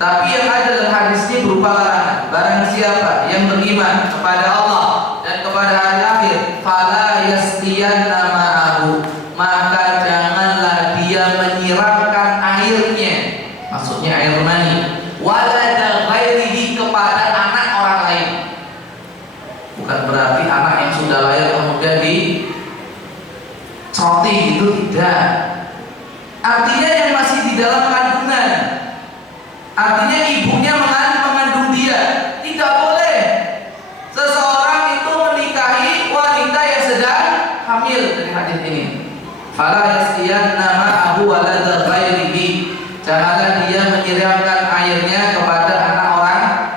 Tapi yang ada dalam hadis ini berupa larangan. Barang siapa yang beriman kepada Allah dan kepada hari akhir, fala yasqiyanna ma'ahu, maka janganlah dia menyiramkan airnya, maksudnya air mani, walada ghairihi, kepada anak orang lain. Bukan berarti anak yang sudah lahir kemudian dicoti, itu tidak. Artinya yang masih di dalam kandungan, artinya ibunya mengandung dia. Tidak boleh seseorang itu menikahi wanita yang sedang hamil, dari hadis ini. Fala yasqiyanna ma'ahu walada ghairihi, janganlah dia menyiramkan airnya kepada anak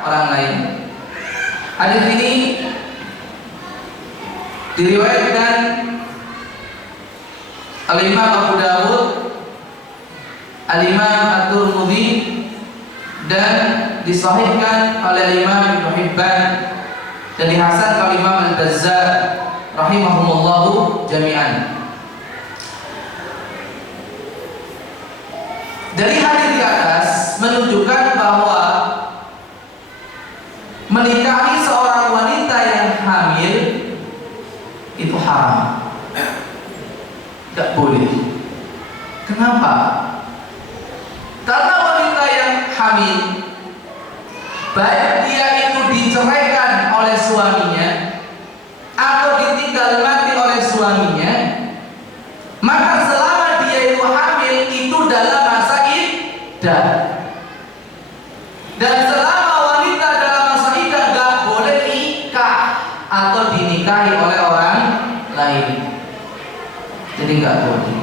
orang lain. Hadis ini diriwayatkan Al-Imam Abu Dawud, Al-Imam At-Tirmidzi, dan disahihkan oleh Imam Ibnu Hibban, dan dihasankan oleh Imam Al-Bazzar rahimahumullahu jami'an. Dari hadis di atas menunjukkan bahwa menikahi seorang wanita yang hamil itu haram, tidak boleh. Kenapa? Karena wanita yang hamil, baik dia itu diceraikan oleh suaminya atau ditinggal mati oleh suaminya, maka selama dia itu hamil itu dalam masa iddah. Dan selama wanita dalam masa iddah gak boleh nikah atau dinikahi oleh orang lain. Jadi gak boleh.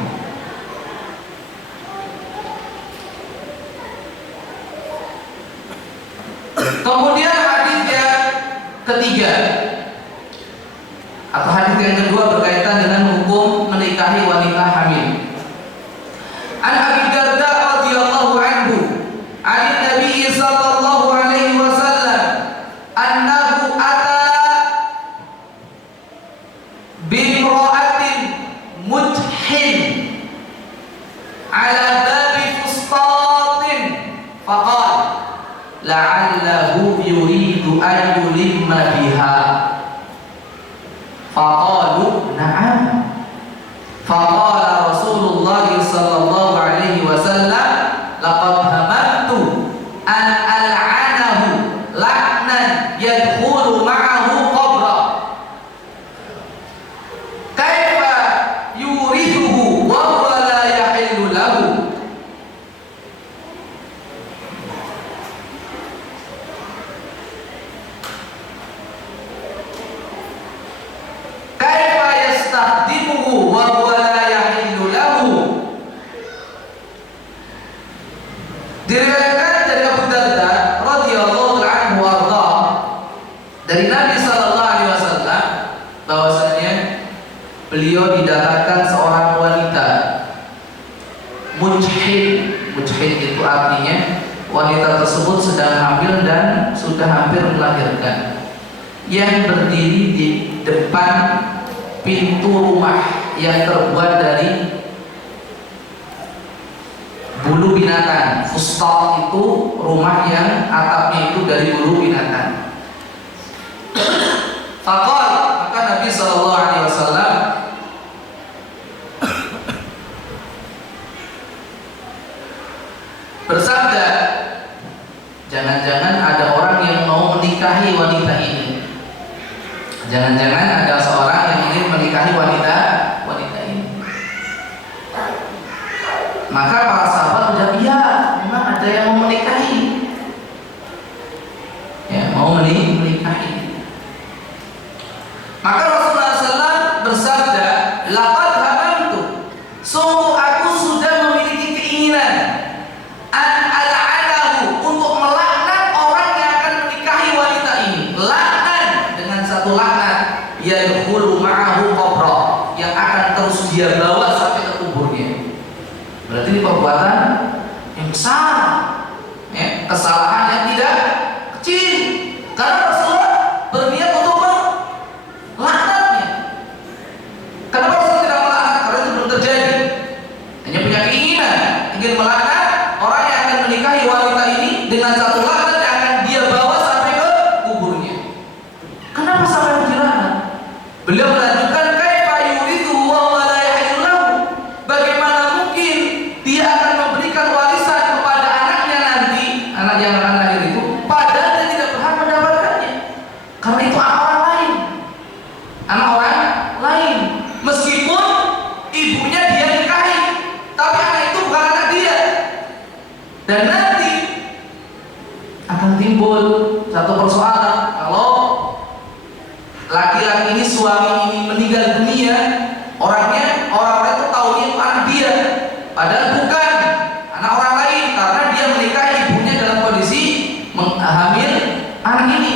Kemudian hadis yang ketiga atau hadis yang kedua berkaitan dengan hukum menikahi wanita hamil. An Abi Darda radhiyallahu anhu, an Nabi sallallahu alaihi wasallam, annahu ata bimra'atin muthin ala babi fustatin faqala la'allahu yuridu an yulimma biha. Faqalu na'am Faqala Rasulullah sallallahu alaihi wasallam, laqad hamantu an al'anahu la'nan yadkhulu ma'ahu qabra. Kaifa yurithuhu wa huwa la yahillu lahu. Kaifa yastakhdimuhu wa huwa la yahillu lahu. Diriwayatkan dari Abu Darda radhiyallahu anhu warda, dari Nabi sallallahu alaihi wasallam bahwasanya beliau didatangkan seorang wanita mujhid. Mujhid itu artinya wanita tersebut sedang hamil dan sudah hampir melahirkan, yang berdiri di depan pintu rumah yang terbuat dari bulu binatang. Fustat itu rumah yang atapnya itu dari bulu binatang. Faqal, maka Nabi sallallahu alaihi wasallam bersabda, jangan-jangan ada orang yang mau menikahi wanita ini. Jangan-jangan ada seorang yang ingin menikahi wanita ini. Maka para sahabat menjawab, iya, memang ada yang mau menikahi. Ya, mau menikahi. Maka Rasulullah SAW bersabda, laqad hamantu, sungguh aku sudah memiliki keinginan an al'anahu, untuk melaknat orang yang akan menikahi wanita ini. Laknat dengan satu laknat, yadkhulu ma'ahu qabra, yang akan terus dia bawa sampai ke kuburnya. Berarti ini perbuatan yang besar, ya, kesalahan yang tidak kecil. Karena Rasulullah berniat untuk melaknatnya. Kenapa Rasulullah tidak melaknat? Karena itu belum terjadi. Hanya punya keinginan ingin melaknat orang yang akan menikahi wanita ini dengan satu laknat yang akan dia bawa sampai ke kuburnya. Kenapa sampai harus dilaknat? Beliau melanjutkan, kaifa yurithu wa huwa la yahillu lahu. Bagaimana mungkin dia akan memberikan warisan kepada anaknya nanti, anak yang akan lahir itu, padahal dia tidak berhak mendapatkannya. Karena itu anak orang lain. Anak orang lain. Meskipun ibunya dia nikahi, tapi anak itu bukan anak dia. Dan nanti akan timbul satu persoalan. Kalau laki-laki ini, suami ini meninggal dunia, orang-orang itu tahunya itu anak dia, padahal bukan, anak orang lain, karena dia menikahi ibunya dalam kondisi hamil anak ini.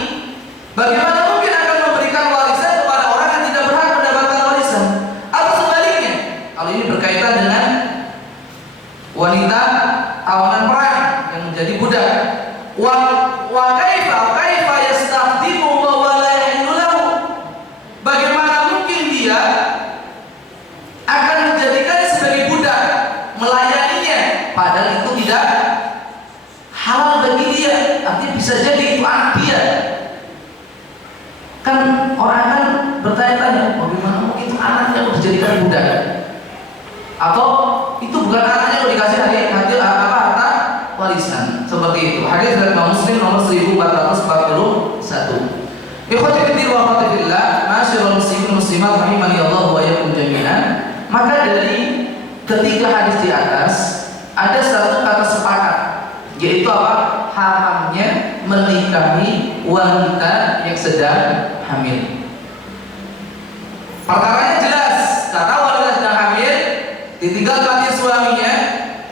Bagaimana mungkin akan memberikan warisan kepada orang yang tidak berhak mendapatkan warisan? Atau sebaliknya, kalau ini berkaitan dengan wanita tawanan perang yang menjadi budak. Wa kaifa yastakhdimu wa huwa la yahillu lahu. Bagaimana mungkin dia akan menjadikannya sebagai budak, melayaninya, padahal itu tidak halal bagi dia. Artinya bisa jadi itu anak dia. Kan orang kan bertanya-tanya, bagaimana mungkin itu anaknya mau dijadikan budak? Atau itu bukan anaknya mau dikasih harta warisan? Seperti itu. Hadis dari Imam Muslim nomor 1441. Ikhwati fillah wa akhwati fillah, ma'asyiral muslimin muslimat rahimani Allah wa iyyakum jami'an. Maka dari ketiga hadis di atas ada satu kata sepakat, yaitu apa? Haramnya menikahi wanita yang sedang hamil. Perkaranya jelas, karena wanita sedang hamil ditinggal mati suaminya,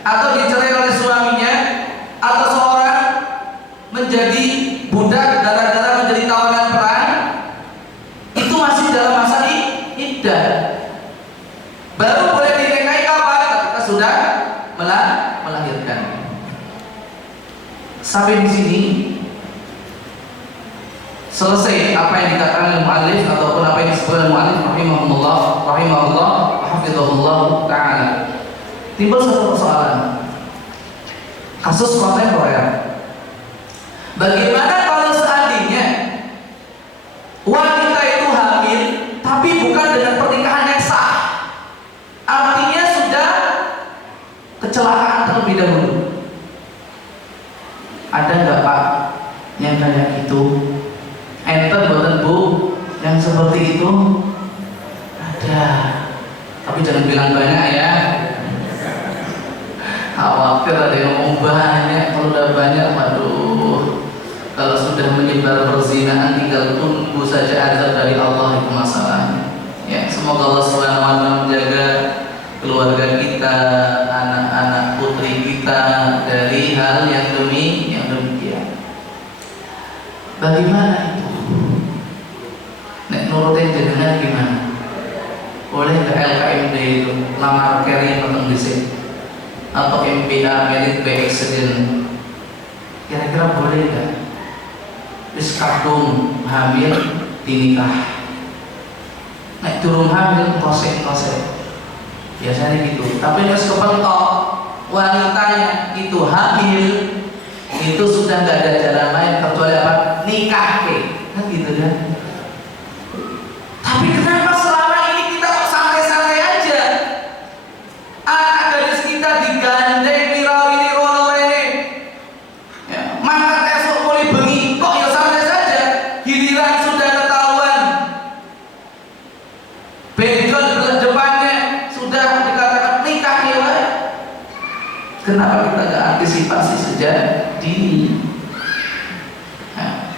atau dicerai oleh suaminya, atau seorang menjadi budak gara-gara menjadi tawanan perang, itu masih dalam masa iddah. Baru boleh dinikahi kapan? Ketika sudah melahirkan. Sampai di sini selesai apa yang dikatakan oleh muallif ataupun apa yang disebutkan oleh muallif rahimahullah wa hafizahullah taala. Timbul satu persoalan. Kasus kontemporer. Bagaimana kalau seandainya wanita itu hamil tapi bukan dengan pernikahan yang sah? kecelakaan terlebih dahulu. Ada nggak Pak yang kayak gitu? Enten boten Bu yang seperti itu? Ada, tapi jangan bilang banyak ya. Khawatir ada yang ngomong banyak. Kalau udah banyak, waduh, kalau sudah menyebar perzinahan tinggal tunggu saja azab dari Allah, itu masalahnya. Ya, semoga Allah SWT menjaga keluarga kita, anak-anak putri kita dari hal yang demikian. Bagaimana itu? Nek nurutin jenengan gimana? Boleh nggak LKMD itu lamar carry atau disini? Atau MBA merit by accident? Kira-kira boleh nggak? Terus kadung hamil dinikah, nek turun hamil kosek biasanya gitu. Tapi harus kepentok wanitanya itu hamil, itu sudah nggak ada jalan lain kecuali apa? Nikah kan gitu kan. Tapi kenapa selama ini kita kok santai-santai aja? Anak gadis kita digandeng wirawiri rolore, ya, mangkat esok mulai bengi kok ya santai saja. Giliran sudah ketahuan benjol depannya sudah dikatakan nikah ya. Kenapa kita nggak antisipasi sejak dini? Nah,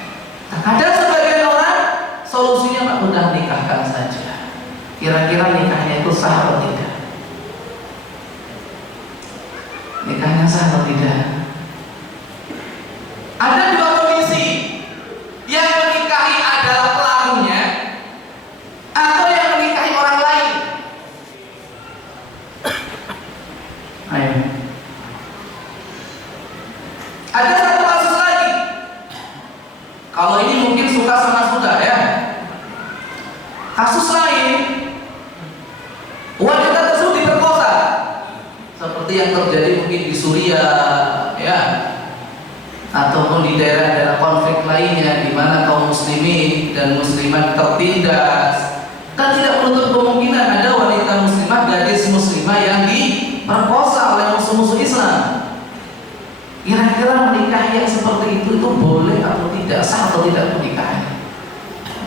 ada sebagian orang solusinya Pak, udah nikahkan saja. Kira-kira nikahnya itu sah atau tidak? Nikahnya sah atau tidak? Ada dua kondisi, yang menikahi adalah pelakunya atau yang menikahi orang lain. Ayo. Ada satu kasus lagi. Kalau ini mungkin suka sama suka ya. Kasus lain, wanita tersebut diperkosa, seperti yang terjadi mungkin di Suriah, ya, ataupun di daerah-daerah konflik lainnya, di mana kaum muslimin dan muslimat tertindas. Kan tidak menutup kemungkinan ada wanita muslimah, gadis muslimah yang diperkosa oleh musuh-musuh Islam. Kira-kira menikah yang seperti itu boleh atau tidak, sah atau tidak pernikahannya?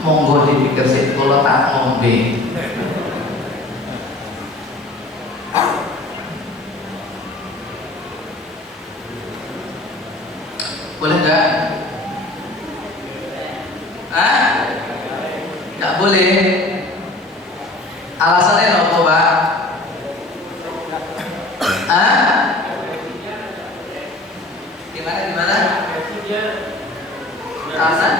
Monggo dipikir sih, kalau tak ngombe. Boleh nggak? Nggak boleh. Alasannya apa Pak? Gimana? Alasan?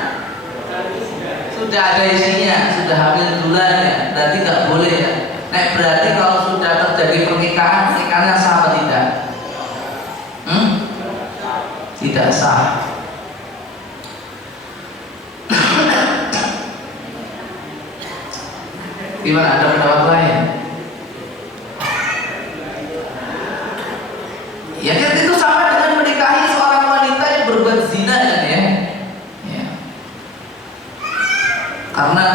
Sudah ada isinya, sudah hamil bulannya, berarti nggak boleh ya. Nek berarti kalau sudah terjadi pernikahannya sah atau tidak? Tidak sah. Gimana, ada pendapat lain? Ya kan itu sama dengan menikahi seorang wanita yang berbuat zina kan ya. Karena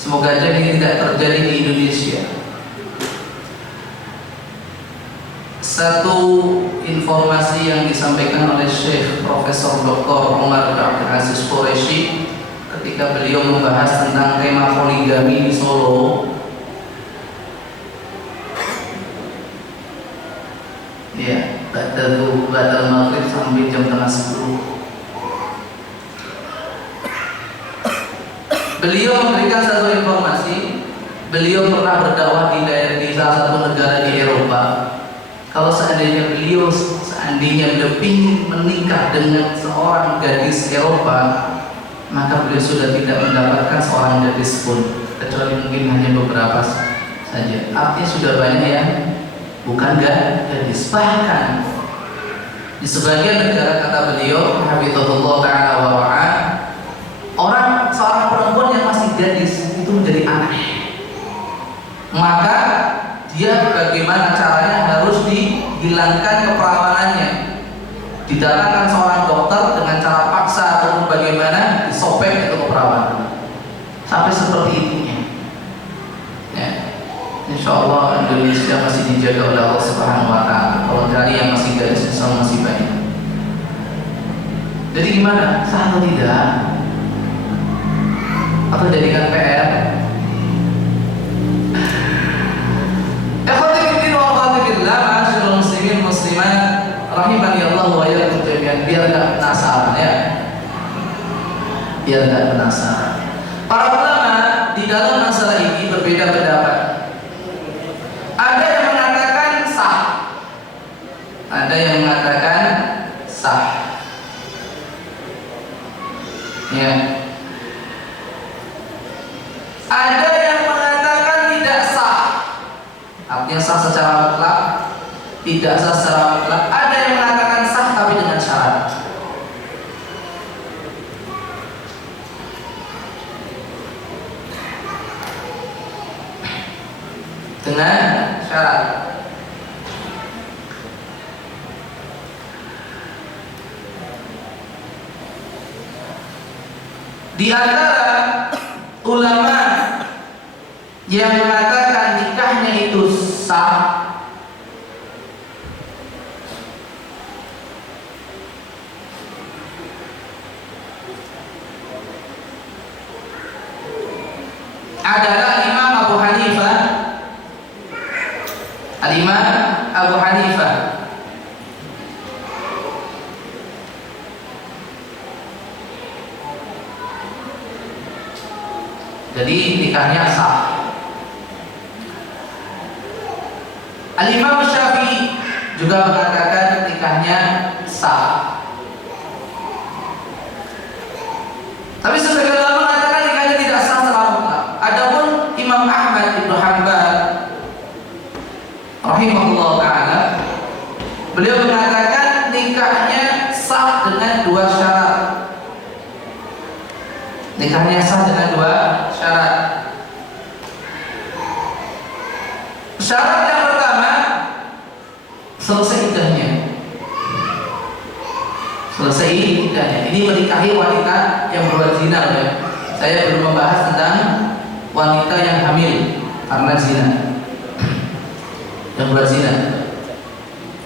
semoga aja ini tidak terjadi di Indonesia. Satu informasi yang disampaikan oleh Syekh Profesor Dr. Umar bin Abdul Aziz Qureshi ketika beliau membahas tentang tema poligami di Solo. Ya, batal maghrib sampai jam 10. Beliau memberikan satu informasi. Beliau pernah berdakwah di salah satu negara di Eropa. Kalau seandainya beliau ingin menikah dengan seorang gadis Eropa, maka beliau sudah tidak mendapatkan seorang gadis pun, kecuali mungkin hanya beberapa saja. Artinya sudah banyak yang bukan gadis. Bahkan di sebagian negara, kata beliau, hafizahullah ta'ala wa ra'ah, seorang perempuan yang masih gadis itu menjadi aneh. Maka dia bagaimana caranya harus dihilangkan keperawanannya. Didatangkan seorang dokter dengan cara paksa ataupun bagaimana disobek itu keperawanan. Sampai seperti itunya. Ya. insya Allah Indonesia masih dijaga oleh Allah Subhanahu Wa Taala. Kalau dari yang masih garis Islam masih banyak. Jadi gimana? Sah atau tidak? Atau jadikan PR? Ikhwati fillah wa akhwati fillah, ma'asyiral muslimin muslimat, rahimani Allah wa iyyakum jami'an. Biar enggak penasaran ya. Biar enggak penasaran. Para ulama di dalam masalah ini berbeda pendapat. Ada yang mengatakan sah. Ada yang mengatakan sah. Ya. Ada yang mengatakan tidak sah. Artinya sah secara mutlak, tidak sah secara mutlak. Ada yang mengatakan sah tapi dengan syarat. Dengan syarat. Di antara ulama yang mengatakan nikahnya itu sah, adalah Imam Abu Hanifah. Al-Imam Abu Hanifah. Jadi nikahnya sah. Al-Imam Syafi'i juga mengatakan nikahnya sah. Tapi sebagian ulama mengatakan nikahnya tidak sah secara mutlak. Adapun Imam Ahmad bin Hanbal rahimahullah ta'ala, beliau mengatakan nikahnya sah dengan dua syarat. Nikahnya sah dengan dua syarat. Syarat yang pertama, selesai iddahnya. Selesai iddahnya. Ini menikahi wanita yang berbuat zina ya. Saya belum membahas tentang wanita yang hamil karena zina. Yang berbuat zina.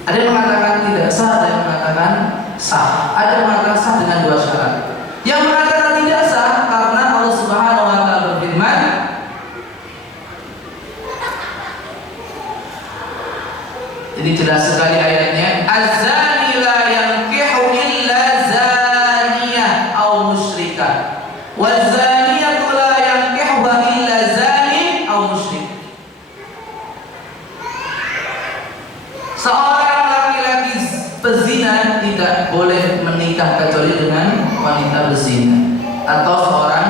Ada yang mengatakan tidak sah, ada yang mengatakan sah. Ada yang mengatakan sah dengan dua syarat. Yang mengatakan tidak sah karena Allah Subhanahu wa taala berfirman, ini jelas sekali ayatnya, az-zani la yankihu illa zaniyah aw musyrikah, waz-zaniyatu la yankihuha illa zani aw musyrik. Seorang laki-laki pezina tidak boleh menikah kecuali dengan wanita berzina atau seorang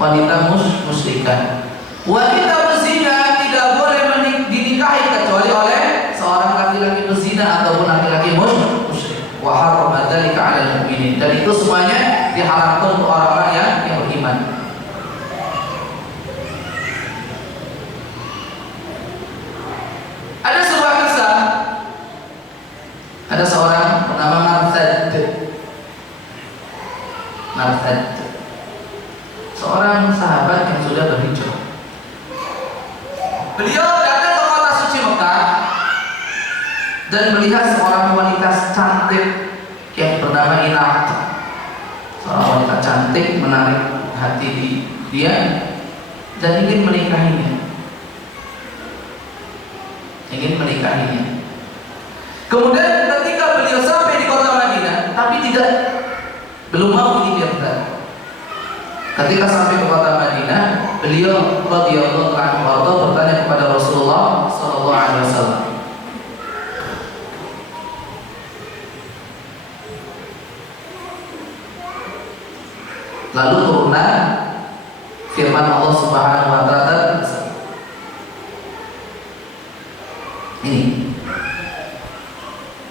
wanita musyrikah. Wanita berzina tidak boleh dinikahi kecuali oleh seorang laki-laki berzina ataupun laki-laki musyrik. Wa harrama dzalika 'alal mu'minin. Dan itu semuanya diharamkan untuk orang-orang yang beriman. Ada sebuah kisah. Ada seorang bernama Marthad, seorang sahabat yang sudah berhijrah. Beliau datang ke kota suci Mekah dan melihat seorang wanita cantik yang bernama Inat. Seorang wanita cantik menarik hati dia dan ingin menikahinya. Kemudian ketika beliau sampai di kota Madinah, tapi belum mau dinikahkan. Ketika sampai ke kota Madinah, beliau radhiyallahu anhu bertanya kepada Rasulullah sallallahu alaihi wasallam. Lalu turunlah firman Allah Subhanahu wa taala ini.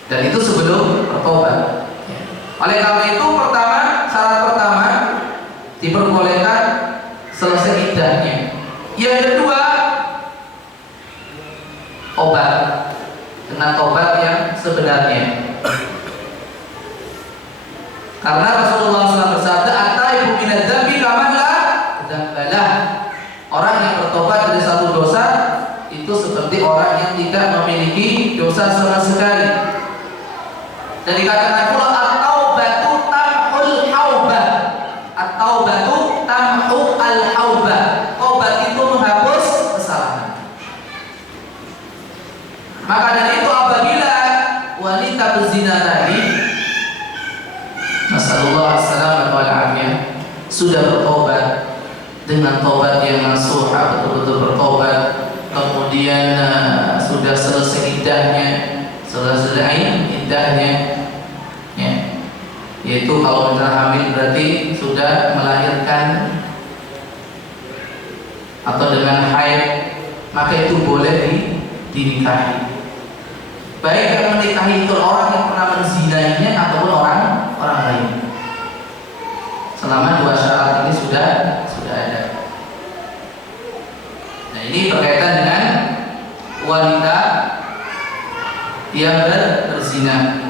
Dan itu sebelum bertobat. Oleh karena itu syarat pertama diperbolehkan selesai iddahnya. Yang kedua, obat dengan obat yang sebenarnya. Karena Rasulullah SAW bersabda, "At-taibu minadz-dzambi kaman la dzambalah." Orang yang bertobat dari satu dosa seperti orang yang tidak memiliki dosa sama sekali. Dan dikatakan pula at-taubatu tamhul haubah. At-taubatu tamhu al-haubah. Taubat itu menghapus kesalahan. Maka dari itu apabila wanita berzina tadi, nasallallahu alaihi wasallam sudah bertobat dengan tobat yang nasuha, betul-betul bertobat, kemudian sudah selesai iddahnya, ya, yaitu kalau misalnya hamil berarti sudah melahirkan atau dengan haid, maka itu boleh dinikahi. Baik yang menikahi itu orang yang pernah menzinainya ataupun orang lain. Selama dua syarat ini sudah ada. Nah, ini berkaitan dengan wanita yang berzina.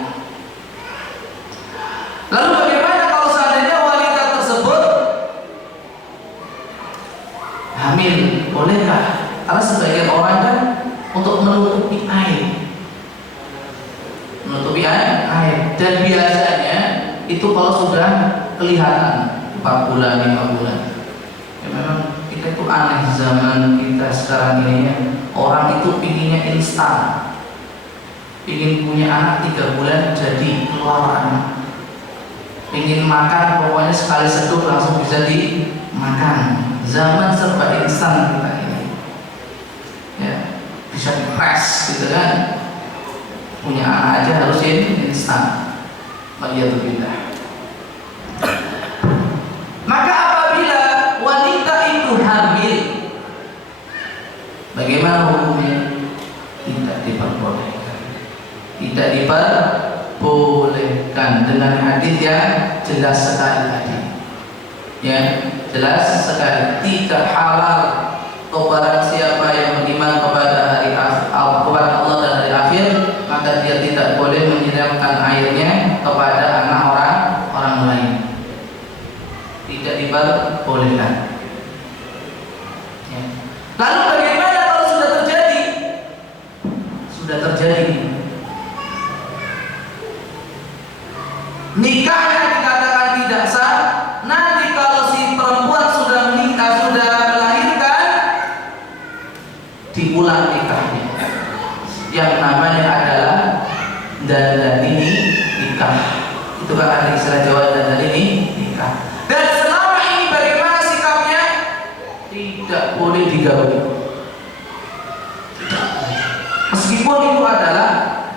Lalu bagaimana kalau seandainya wanita tersebut hamil? Bolehkah? Karena sebagian orang kan untuk menutupi air, dan biasanya itu kalau sudah kelihatan 4 bulan, 5 bulan, ya memang kita itu aneh zaman kita sekarang ini ya. Orang itu pinginnya instan, pingin punya anak 3 bulan jadi keluar anak, pingin makan pokoknya sekali seduh langsung bisa dimakan. Zaman serba instan kita ini, ya, bisa dipres gitu kan, punya anak aja harus instan. Waliyadzubillah. Maka apabila wanita itu hamil, bagaimana hukumnya? Tidak diperbolehkan. Tidak diperbolehkan dengan hadis yang jelas sekali tadi. Ya, jelas sekali. Tidak halal kepada siapa yang beriman kepada hari akhir, kepada Allah dan hari akhir, maka dia tidak boleh menyiramkan airnya kepada anak orang lain. Tidak diperbolehkan. Ya. Lalu bagaimana kalau sudah terjadi? Sudah terjadi. Nikahnya dikatakan tidak sah. Nanti kalau si perempuan sudah menikah, sudah melahirkan, diulang nikahnya. Yang namanya adalah dandanini nikah. Itu kan ada istilah Jawa, dandanini nikah. Dan selama ini bagaimana sikapnya? Tidak boleh digauli. Meskipun itu adalah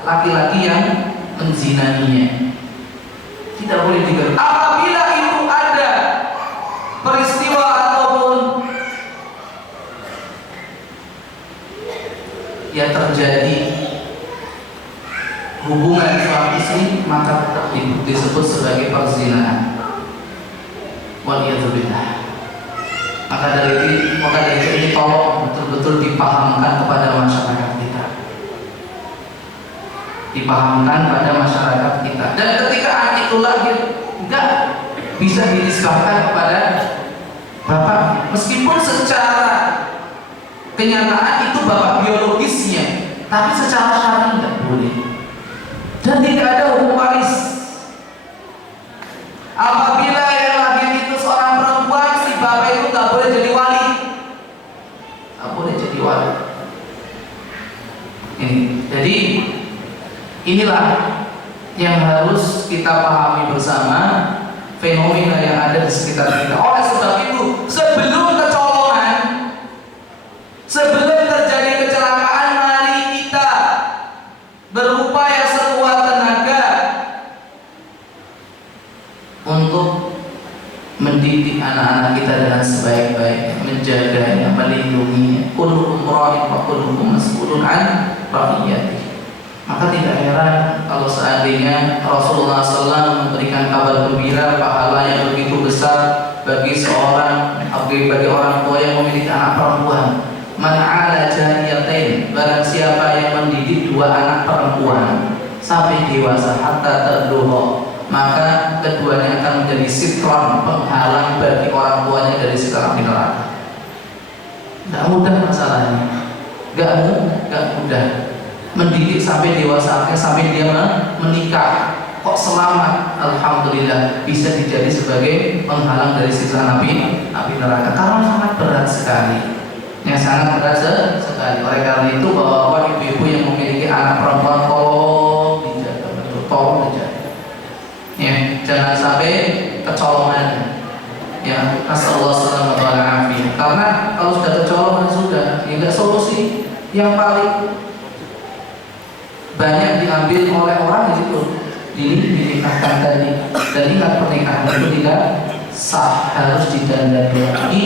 laki-laki yang menzinainya, tidak boleh digauli. Apabila itu ada peristiwa ataupun yang terjadi hubungan suami istri, maka tetap disebut sebagai perzinahan. Waliyadzubillah. Maka dari itu ini tolong betul-betul dipahamkan kepada masyarakat kita. Dipahamkan pada masyarakat kita. Dan ketika anak itu lahir, enggak bisa dinisbahkan kepada bapak, meskipun secara kenyataan itu bapak biologisnya, tapi secara syar'i tidak boleh. Dan tidak ada hukum waris. Apabila yang lahir itu seorang perempuan, si bapak itu tidak boleh jadi wali. Tidak boleh jadi wali. Jadi inilah yang harus kita pahami bersama, fenomena yang ada di sekitar kita. Oleh sebab itu, sebelum kecolongan, sebelum terjadi kecelakaan, mari kita berupaya sekuat tenaga untuk mendidik anak-anak kita dengan sebaik-baiknya, menjaganya, melindunginya. Kullukum ra'in wa kullukum mas'ulun an ra'iyatihi. Maka tidak heran kalau seandainya Rasulullah SAW memberikan kabar gembira pahala yang begitu besar bagi bagi orang tua yang memiliki anak perempuan. Man 'ala jariyatain, barang siapa yang mendidik 2 anak perempuan sampai dewasa hatta terduha, maka keduanya akan menjadi sitron, penghalang bagi orang tuanya dari sikap neraka. Tidak mudah masalahnya. Gak mudah. Mendidik sampai dewasa, sampai dia menikah, kok selamat, alhamdulillah, bisa dijadi sebagai penghalang dari siksa api neraka. Karena sangat berat sekali, sangat berat sekali. Oleh karena itu, bapak-bapak, ibu-ibu yang memiliki anak perempuan, tolong dijaga, tolong dijaga. Jangan sampai kecolongan. Nasallahu alaihi wasallam. Karena kalau sudah kecolongan sudah, enggak solusi yang paling banyak diambil oleh orang di situ. Dinikahkan tadi. Dan ingat, pernikahan itu tidak sah, harus didandani lagi,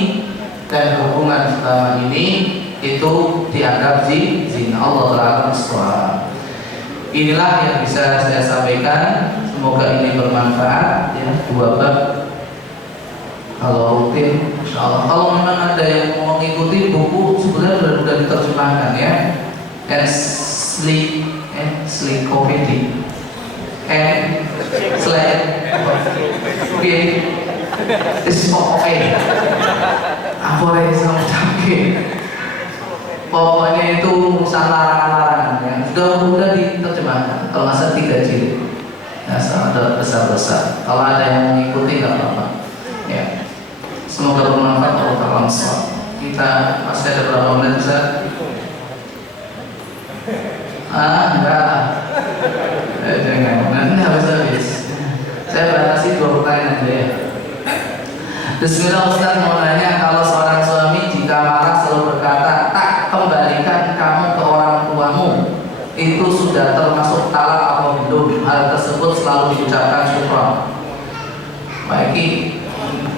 dan hubungan selama ini itu dianggap zina. Allah Ta'ala bersuara. Inilah yang bisa saya sampaikan. Semoga ini bermanfaat. Dua bab. Kalau rutin, insya Allah. Kalau memang ada yang mau mengikuti, buku sebenarnya sudah diterjemahkan Encyclopedia pokoknya itu urusan larangan-larangan sudah diterjemahkan. Kalau nggak salah 3 jilid, ada besar-besar. Kalau ada yang mengikuti nggak apa-apa. Semoga bermanfaat. Allah Ta'ala. Kita masih ada berapa menit, Ustaz? Enggak. Jangan. Nanti habis. Saya batasi 2 pertanyaan aja Bismillah. Ustaz mau nanya, kalau seorang suami jika marah selalu berkata, tak kembalikan kamu ke orang tuamu, itu sudah termasuk talak atau belum? Hal tersebut selalu diucapkan syukran. Baik,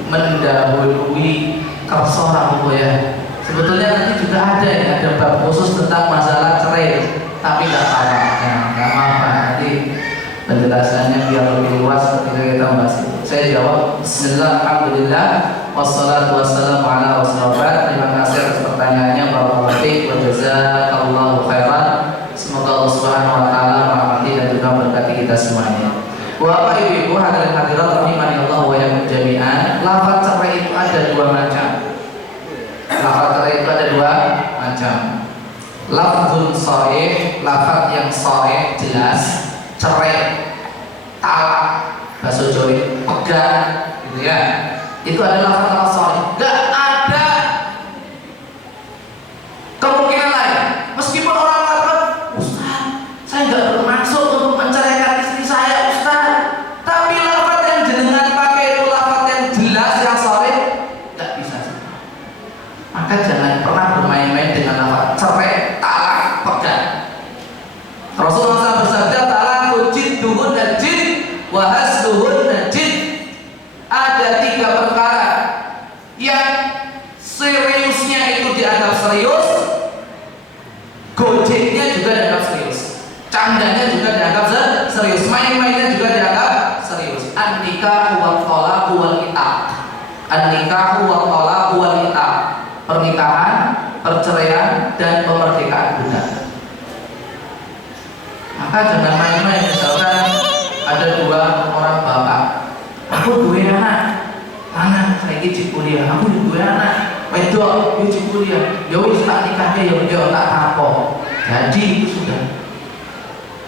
mendahului kersorah sebetulnya nanti juga ada bab khusus tentang masalah cerai, tapi nggak apa-apa, nanti penjelasannya biar lebih luas ketika kita bahas itu. Saya jawab, Bismillah, alhamdulillah, wassalatu wassalamu ala rasulillah. Terima kasih atas pertanyaannya, barakallahu fiik wa jazakallahu khairan. Semoga Allah Subhanahu wa taala merahmati dan juga memberkati kita semuanya. Bapak ibu-ibu hadirin hadirat rahimani Allah wa iyyakum jami'an. Lafaz cerai itu ada 2 macam. Lafzun sharih, lafaz yang sharih jelas, cerai, talak, bahasa Jawa pegang, gitu ya. Itu adalah lafaz sharih. Gak ada kemungkinan lain. Meskipun orang mengatakan, Ustaz, saya nggak bermaksud untuk menceraikan istri saya, Ustaz. Tapi lafaz yang jenengan pakai itu lafaz yang jelas, yang sharih, nggak bisa. Maka jangan pernah bermain-main dengan lafaz cerai, talak, pegang. Rasulullah SAW bersabda, talaqu jidduhun najid wa hasduhun najid. Ada 3 perkara yang seriusnya itu dianggap serius, gojeknya juga dianggap serius, candanya juga dianggap serius, main-mainnya juga dianggap serius. An-nikahu wa thalaqu wal itaq. An-nikahu wa thalaqu wal itaq. Pernikahan, perceraian, dan pemerdekaan budak. Maka jangan main-main. Misalkan ada 2 orang bapak, aku 2 anak, saya izin kuliah, aku 2 anak, wedok, izin kuliah, ya wis tak nikahnya, ya tak apa. Jadi itu sudah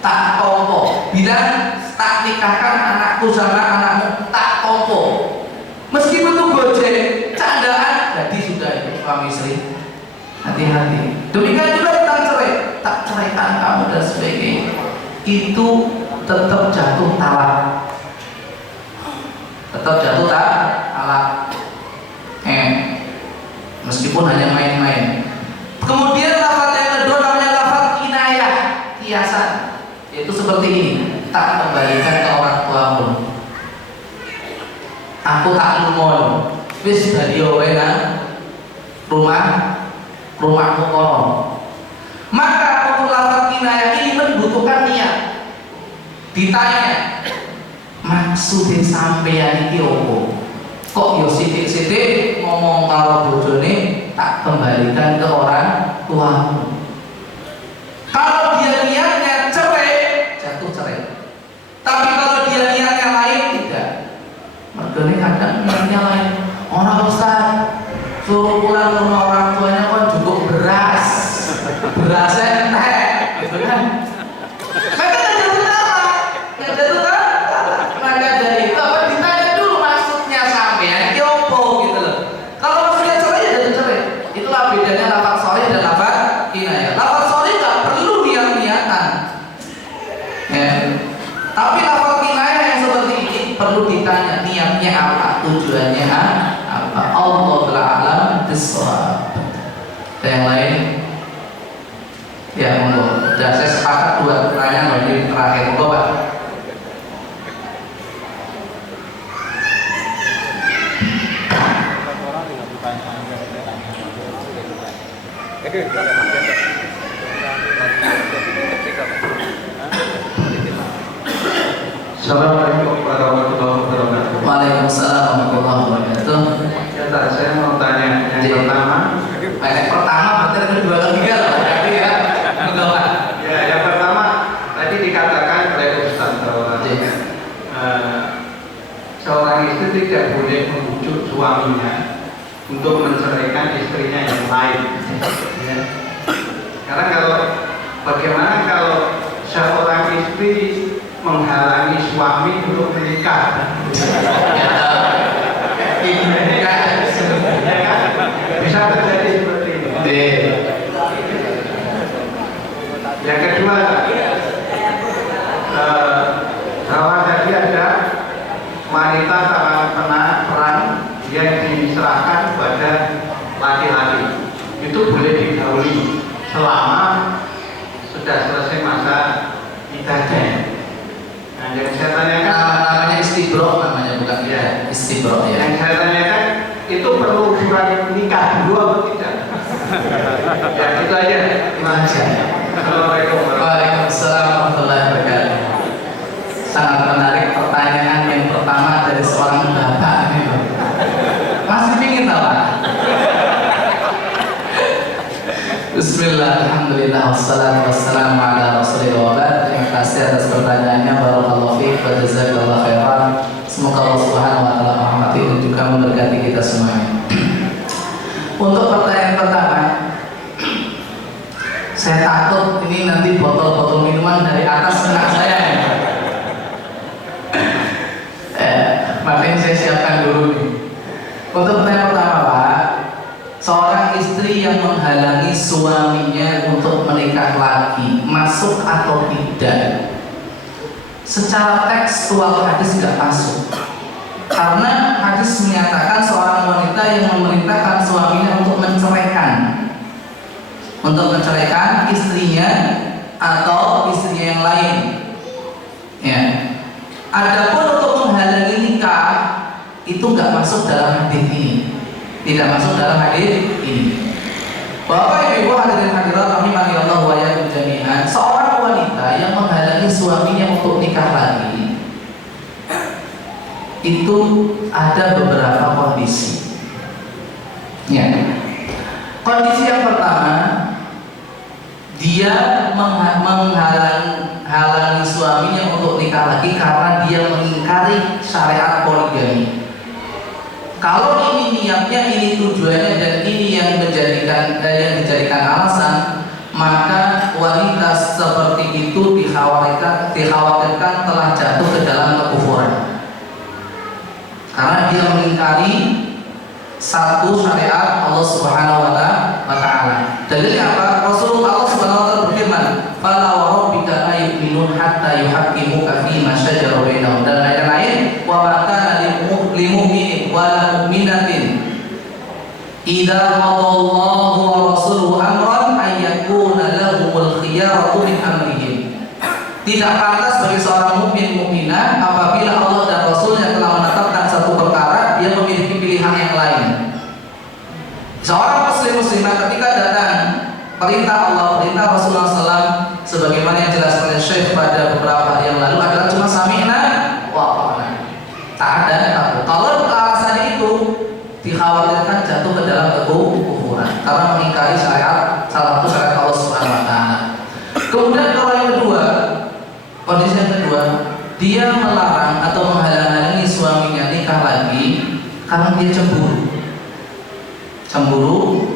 tak tompo. Bilang tak nikahkan anakku sama anakmu, tak tompo. Meskipun itu gojek, candaan, jadi sudah itu suami istri. Hati-hati. Demikian juga tentang cerai, tak ceraikan kamu dan sebagainya. Itu tetap jatuh talak. Meskipun hanya main-main. Kemudian lafaz yang kedua namanya lafaz kinayah, kiasan. Yaitu seperti ini, tak kembalikan ke orang tuamu. Aku tak lumon. Wis dari wena rumahmu kono. Maka untuk lafaz kinayah ini membutuhkan niat. Ditanya, maksudnya sampeyan iki opo? Kok yo sithik-sithik ngomong karo bojone tak kembalikan ke orang tuamu. Kalau dia niatnya cerai, jatuh cerai. Tapi kalau dia niatnya lain, tidak. Mergane kadang niatnya lain. Orang Ustaz suruh pulang ke rumah orang tuanya kan cukup beras. berasa entek, gitu kan? Maka nggak jatuh talak. Maka dari itu apa ditanya dulu maksudnya sampean kiopo gitu loh. Kalau maksudnya cerai ya jadi cerai. Itulah bedanya lafaz sharih dan lafaz kinayah. Lafaz sharih nggak perlu niat-niatan. Ya. Tapi lafaz kinayah yang seperti ini perlu ditanya niatnya apa, tujuannya apa. Allah Ta'ala bisawab. Yang lain, ya monggo. Dan saya sepakat dua pertanyaan dari terakhir, monggo Pak. Assalamualaikum warahmatullahi wabarakatuh. Waalaikumsalam warahmatullahi wabarakatuh. Ya, saya mau tanya yang pertama. Pertama berarti ada dua ketiga loh. Ya. Monggo Pak. Ya, yang pertama tadi dikatakan oleh Ustaz bahwa seorang istri tidak boleh membujuk suaminya untuk menceraikan istrinya yang lain. Ya. Karena bagaimana kalau seorang istri menghalangi suami untuk menikah? Bisa terjadi seperti ini. Yang kedua, bahwa tadi ada wanita tanpa peran yang diserahkan kepada laki-laki, itu boleh digauli selama sudah selesai masa iddahnya. Nah, yang saya tanyakan namanya istibro, namanya bukan ya, istibro ya. Yang saya tanyakan itu perlu surat nikah dulu atau tidak? Ya itu aja. Terima kasih. Assalamualaikum Waalaikumsalam warahmatullahi wabarakatuh. Sangat menarik pertanyaan yang pertama dari seorang bapak ini. Masih pingin tahu Pak? Bismillah, alhamdulillah, wassalatu wassalamu ala rasulillah. Terima kasih atas pertanyaannya. Barakallahu fiik wa jazakallahu khairan. Semoga Allah Subhanahu wa taala merahmati dan juga memberkati kita semuanya. Untuk pertanyaan pertama, saya takut ini nanti botol-botol minuman dari atas kena saya. Makanya saya siapkan dulu nih. Untuk pertanyaan pertama Pak, seorang istri yang menghalangi suaminya untuk menikah lagi masuk atau tidak? Secara tekstual hadis nggak masuk, karena hadis menyatakan seorang wanita yang memerintahkan suaminya untuk menceraikan istrinya atau istrinya yang lain. Ya. Adapun untuk menghalangi nikah itu nggak masuk dalam hadis ini, tidak masuk dalam hadis ini. Bapak Ibu hadirin hadirat rahimanillah wa iyyakum jami'an, seorang wanita yang menghalangi suaminya untuk nikah lagi itu ada beberapa kondisi. Ya. Kondisi yang pertama, dia menghalangi suaminya untuk nikah lagi karena dia mengingkari syariat poligami. Kalau ini niatnya, ini tujuannya, dan ini yang dijadikan alasan, maka wanita seperti itu dikhawatirkan telah jatuh ke dalam kekufuran, karena dia mengingkari satu syariat Allah Subhanahu wa taala. Dalilnya apa? Rasulullah Subhanahu wa taala berfirman, "Fala wa rabbika la yu'minun hatta yuhaqqimuka fi ma shajara bainahum." Dan ayat lain, "Wa ma kana lil mu'minin wa la mu'minatin idza qadallahu wa rasuluhu amran ay yakuna lahumul khiyaratu min amrihim." Tidak pantas bagi seorang mukmin mukminah apabila Allah dan Rasulnya telah menetapkan satu perkara, dia memiliki pilihan yang lain. Seorang muslimah ketika datang perintah Allah, perintah Rasulullah SAW, sebagaimana yang dijelaskan oleh Syekh pada beberapa hari yang lalu, adalah cuma sami'na wa ata'na. Tak ada takut. Kalau alasannya itu dikhawatirkan jatuh ke dalam kekufuran karena mengingkari syariat, salah satu syariat Allah Subhanahu wa taala. Kemudian kalau yang kedua, kondisi yang kedua, dia melarang atau menghalang-halangi suaminya nikah lagi karena dia cemburu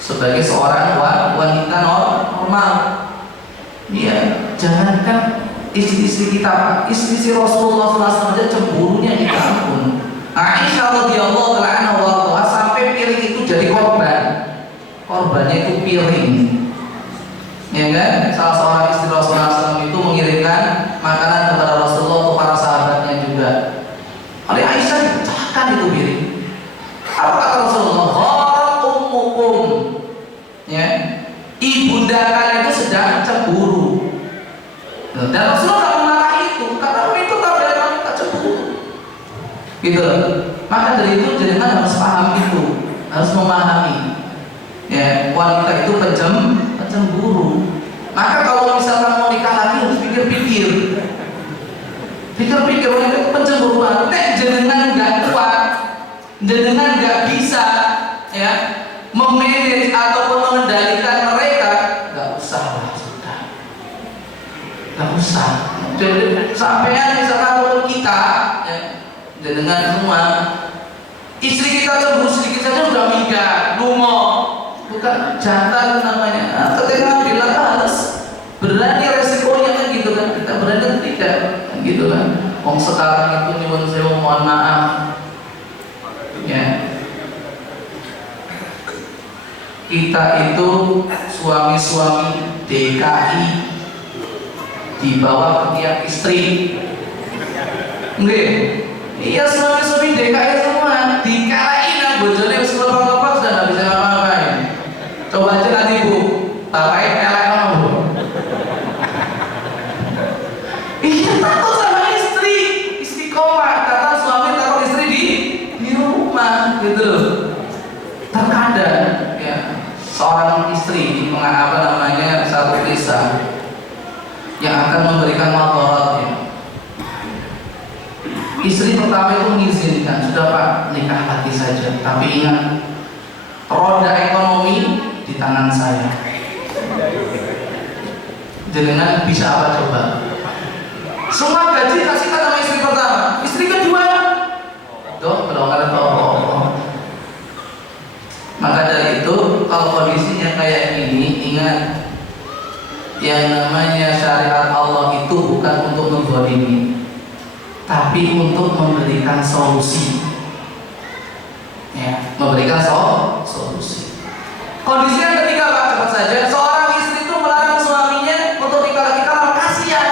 sebagai seorang wanita Jangankan istri-istri kita, Pak, istri Rasulullah SAW aja cemburunya kita ampun. Aisyah radhiyallahu taala anha sampai piring itu jadi korban. Korbannya itu piring. Ya kan? Salah seorang istri Rasulullah SAW itu mengirimkan makanan kepada Rasulullah untuk para sahabatnya juga. Oleh Aisyah dipecahkan itu piring. Apa kata Rasulullah? Gharat ummukum. Ya. Ibunda kalian itu sedang cemburu. Dan Rasulullah memarahi itu karena itu tak cemburu. Gitu. Maka dari itu jenengan harus paham itu, harus memahami. Ya, wanita itu pencemburu. Maka kalau misalkan mau nikah lagi harus pikir-pikir. Pikir-pikir wanita itu pencemburuan. Nek jenengan nggak kuat, jenengan nggak bisa, ya, memanage ataupun mengendalikan mereka, nggak usah lah, sudah. Nggak usah. Jadi sampean misalkan kita, ya, dengan semua istri kita cemburu sedikit saja udah minggat, lumo, bukan jantan namanya. Ketika bilang harus berani resikonya kan gitu kan, kita berani tidak kan gitu kan. Wong sekarang itu nyuwun sewu mohon maaf, ya. Kita itu suami-suami DKI di bawah tiap istri, enggak? Iya, suami-suami DKI semua dikalahin lah, bojone wis kelopak-kelopak sudah nggak bisa ngapa-ngapain. Coba aja nanti Bu, bapaknya kelek kamu Bu. Iya, takut sama istri, istiqomah. Kata suami takut istri di rumah, gitu. Terkadang, ya, seorang istri satu kisah yang akan memberikan madaratnya. Istri pertama itu mengizinkan, sudah Pak, nikah lagi saja. Tapi ingat, roda ekonomi di tangan saya. Dengan bisa apa coba? Semua gaji kasihkan sama istri pertama. Istri kedua, tuh belum ada apa-apa. Maka dari itu, kalau kondisinya kayak gini, ingat, yang namanya syariat Allah itu bukan untuk menzalimi, tapi untuk memberikan solusi, ya, memberikan solusi. Kondisi yang ketiga, Pak, cepat saja. Seorang istri itu melarang suaminya untuk nikah lagi karena kasihan.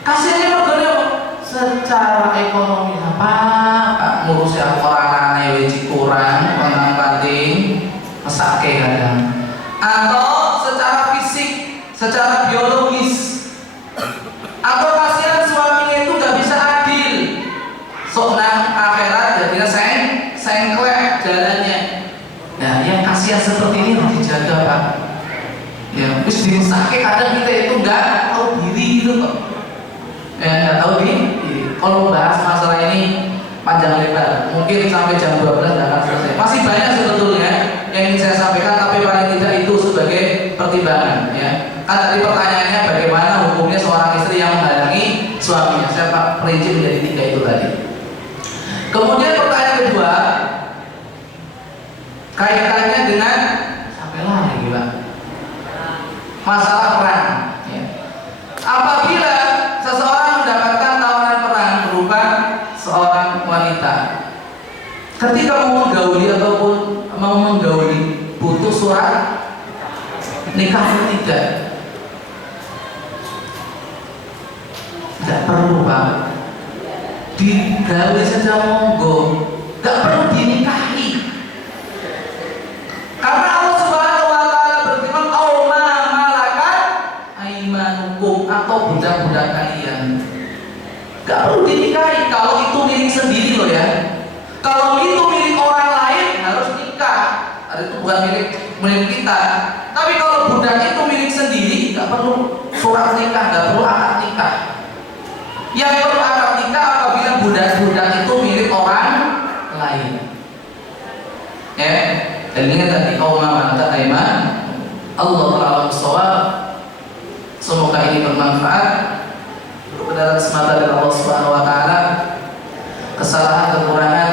Kasihannya bagaimana? Secara ekonomi apa? Pak, ngurusi orang aneh, wajib kurang, penting, mesake kadang. Atau secara fisik, secara biologis. Atau kasihan suaminya itu nggak bisa adil. Sok nang akhirat jadinya sengklek jalannya. Nah, yang kasihan seperti ini harus dijaga, Pak. Ya, terus dimesake kadang kita itu nggak tahu diri gitu kok. Ya, nggak tahu diri. Kalau bahas masalah ini panjang lebar, mungkin sampai jam 12 nggak akan selesai. Masih banyak sebetulnya yang ingin saya sampaikan, tapi paling tidak itu sebagai pertimbangan, ya. Kan tadi pertanyaannya bagaimana hukumnya seorang istri yang menghalangi suaminya. Saya perinci menjadi 3 itu tadi. Kemudian pertanyaan kedua, kaitannya dengan sampai lagi, Pak, masalah perang, ya. Apabila seseorang mendapatkan tawaran perang berupa seorang wanita, ketika mau menggauli ataupun mau menggauli, butuh surat nikah atau tidak? Tidak perlu, Pak. Digauli saja monggo, tidak perlu dinikahi. Karena Allah Subhanahu wa taala berfirman, "Au ma malakat aimanukum," atau budak-budak kalian. Gak perlu dinikahi kalau itu milik sendiri loh, ya. Kalau itu milik orang lain harus nikah. Itu bukan milik kita. Tapi kalau budak itu milik sendiri, gak perlu surat nikah, gak perlu akad nikah. Yang perlu akad nikah apabila budak-budak itu milik orang lain. Ya. Dan ingat tadi kaum malakat aiman, Allah Ta'ala shawab. Semoga ini bermanfaat. Kebenaran semata dari Allah Subhanahu wa taala. Kesalahan, kekurangan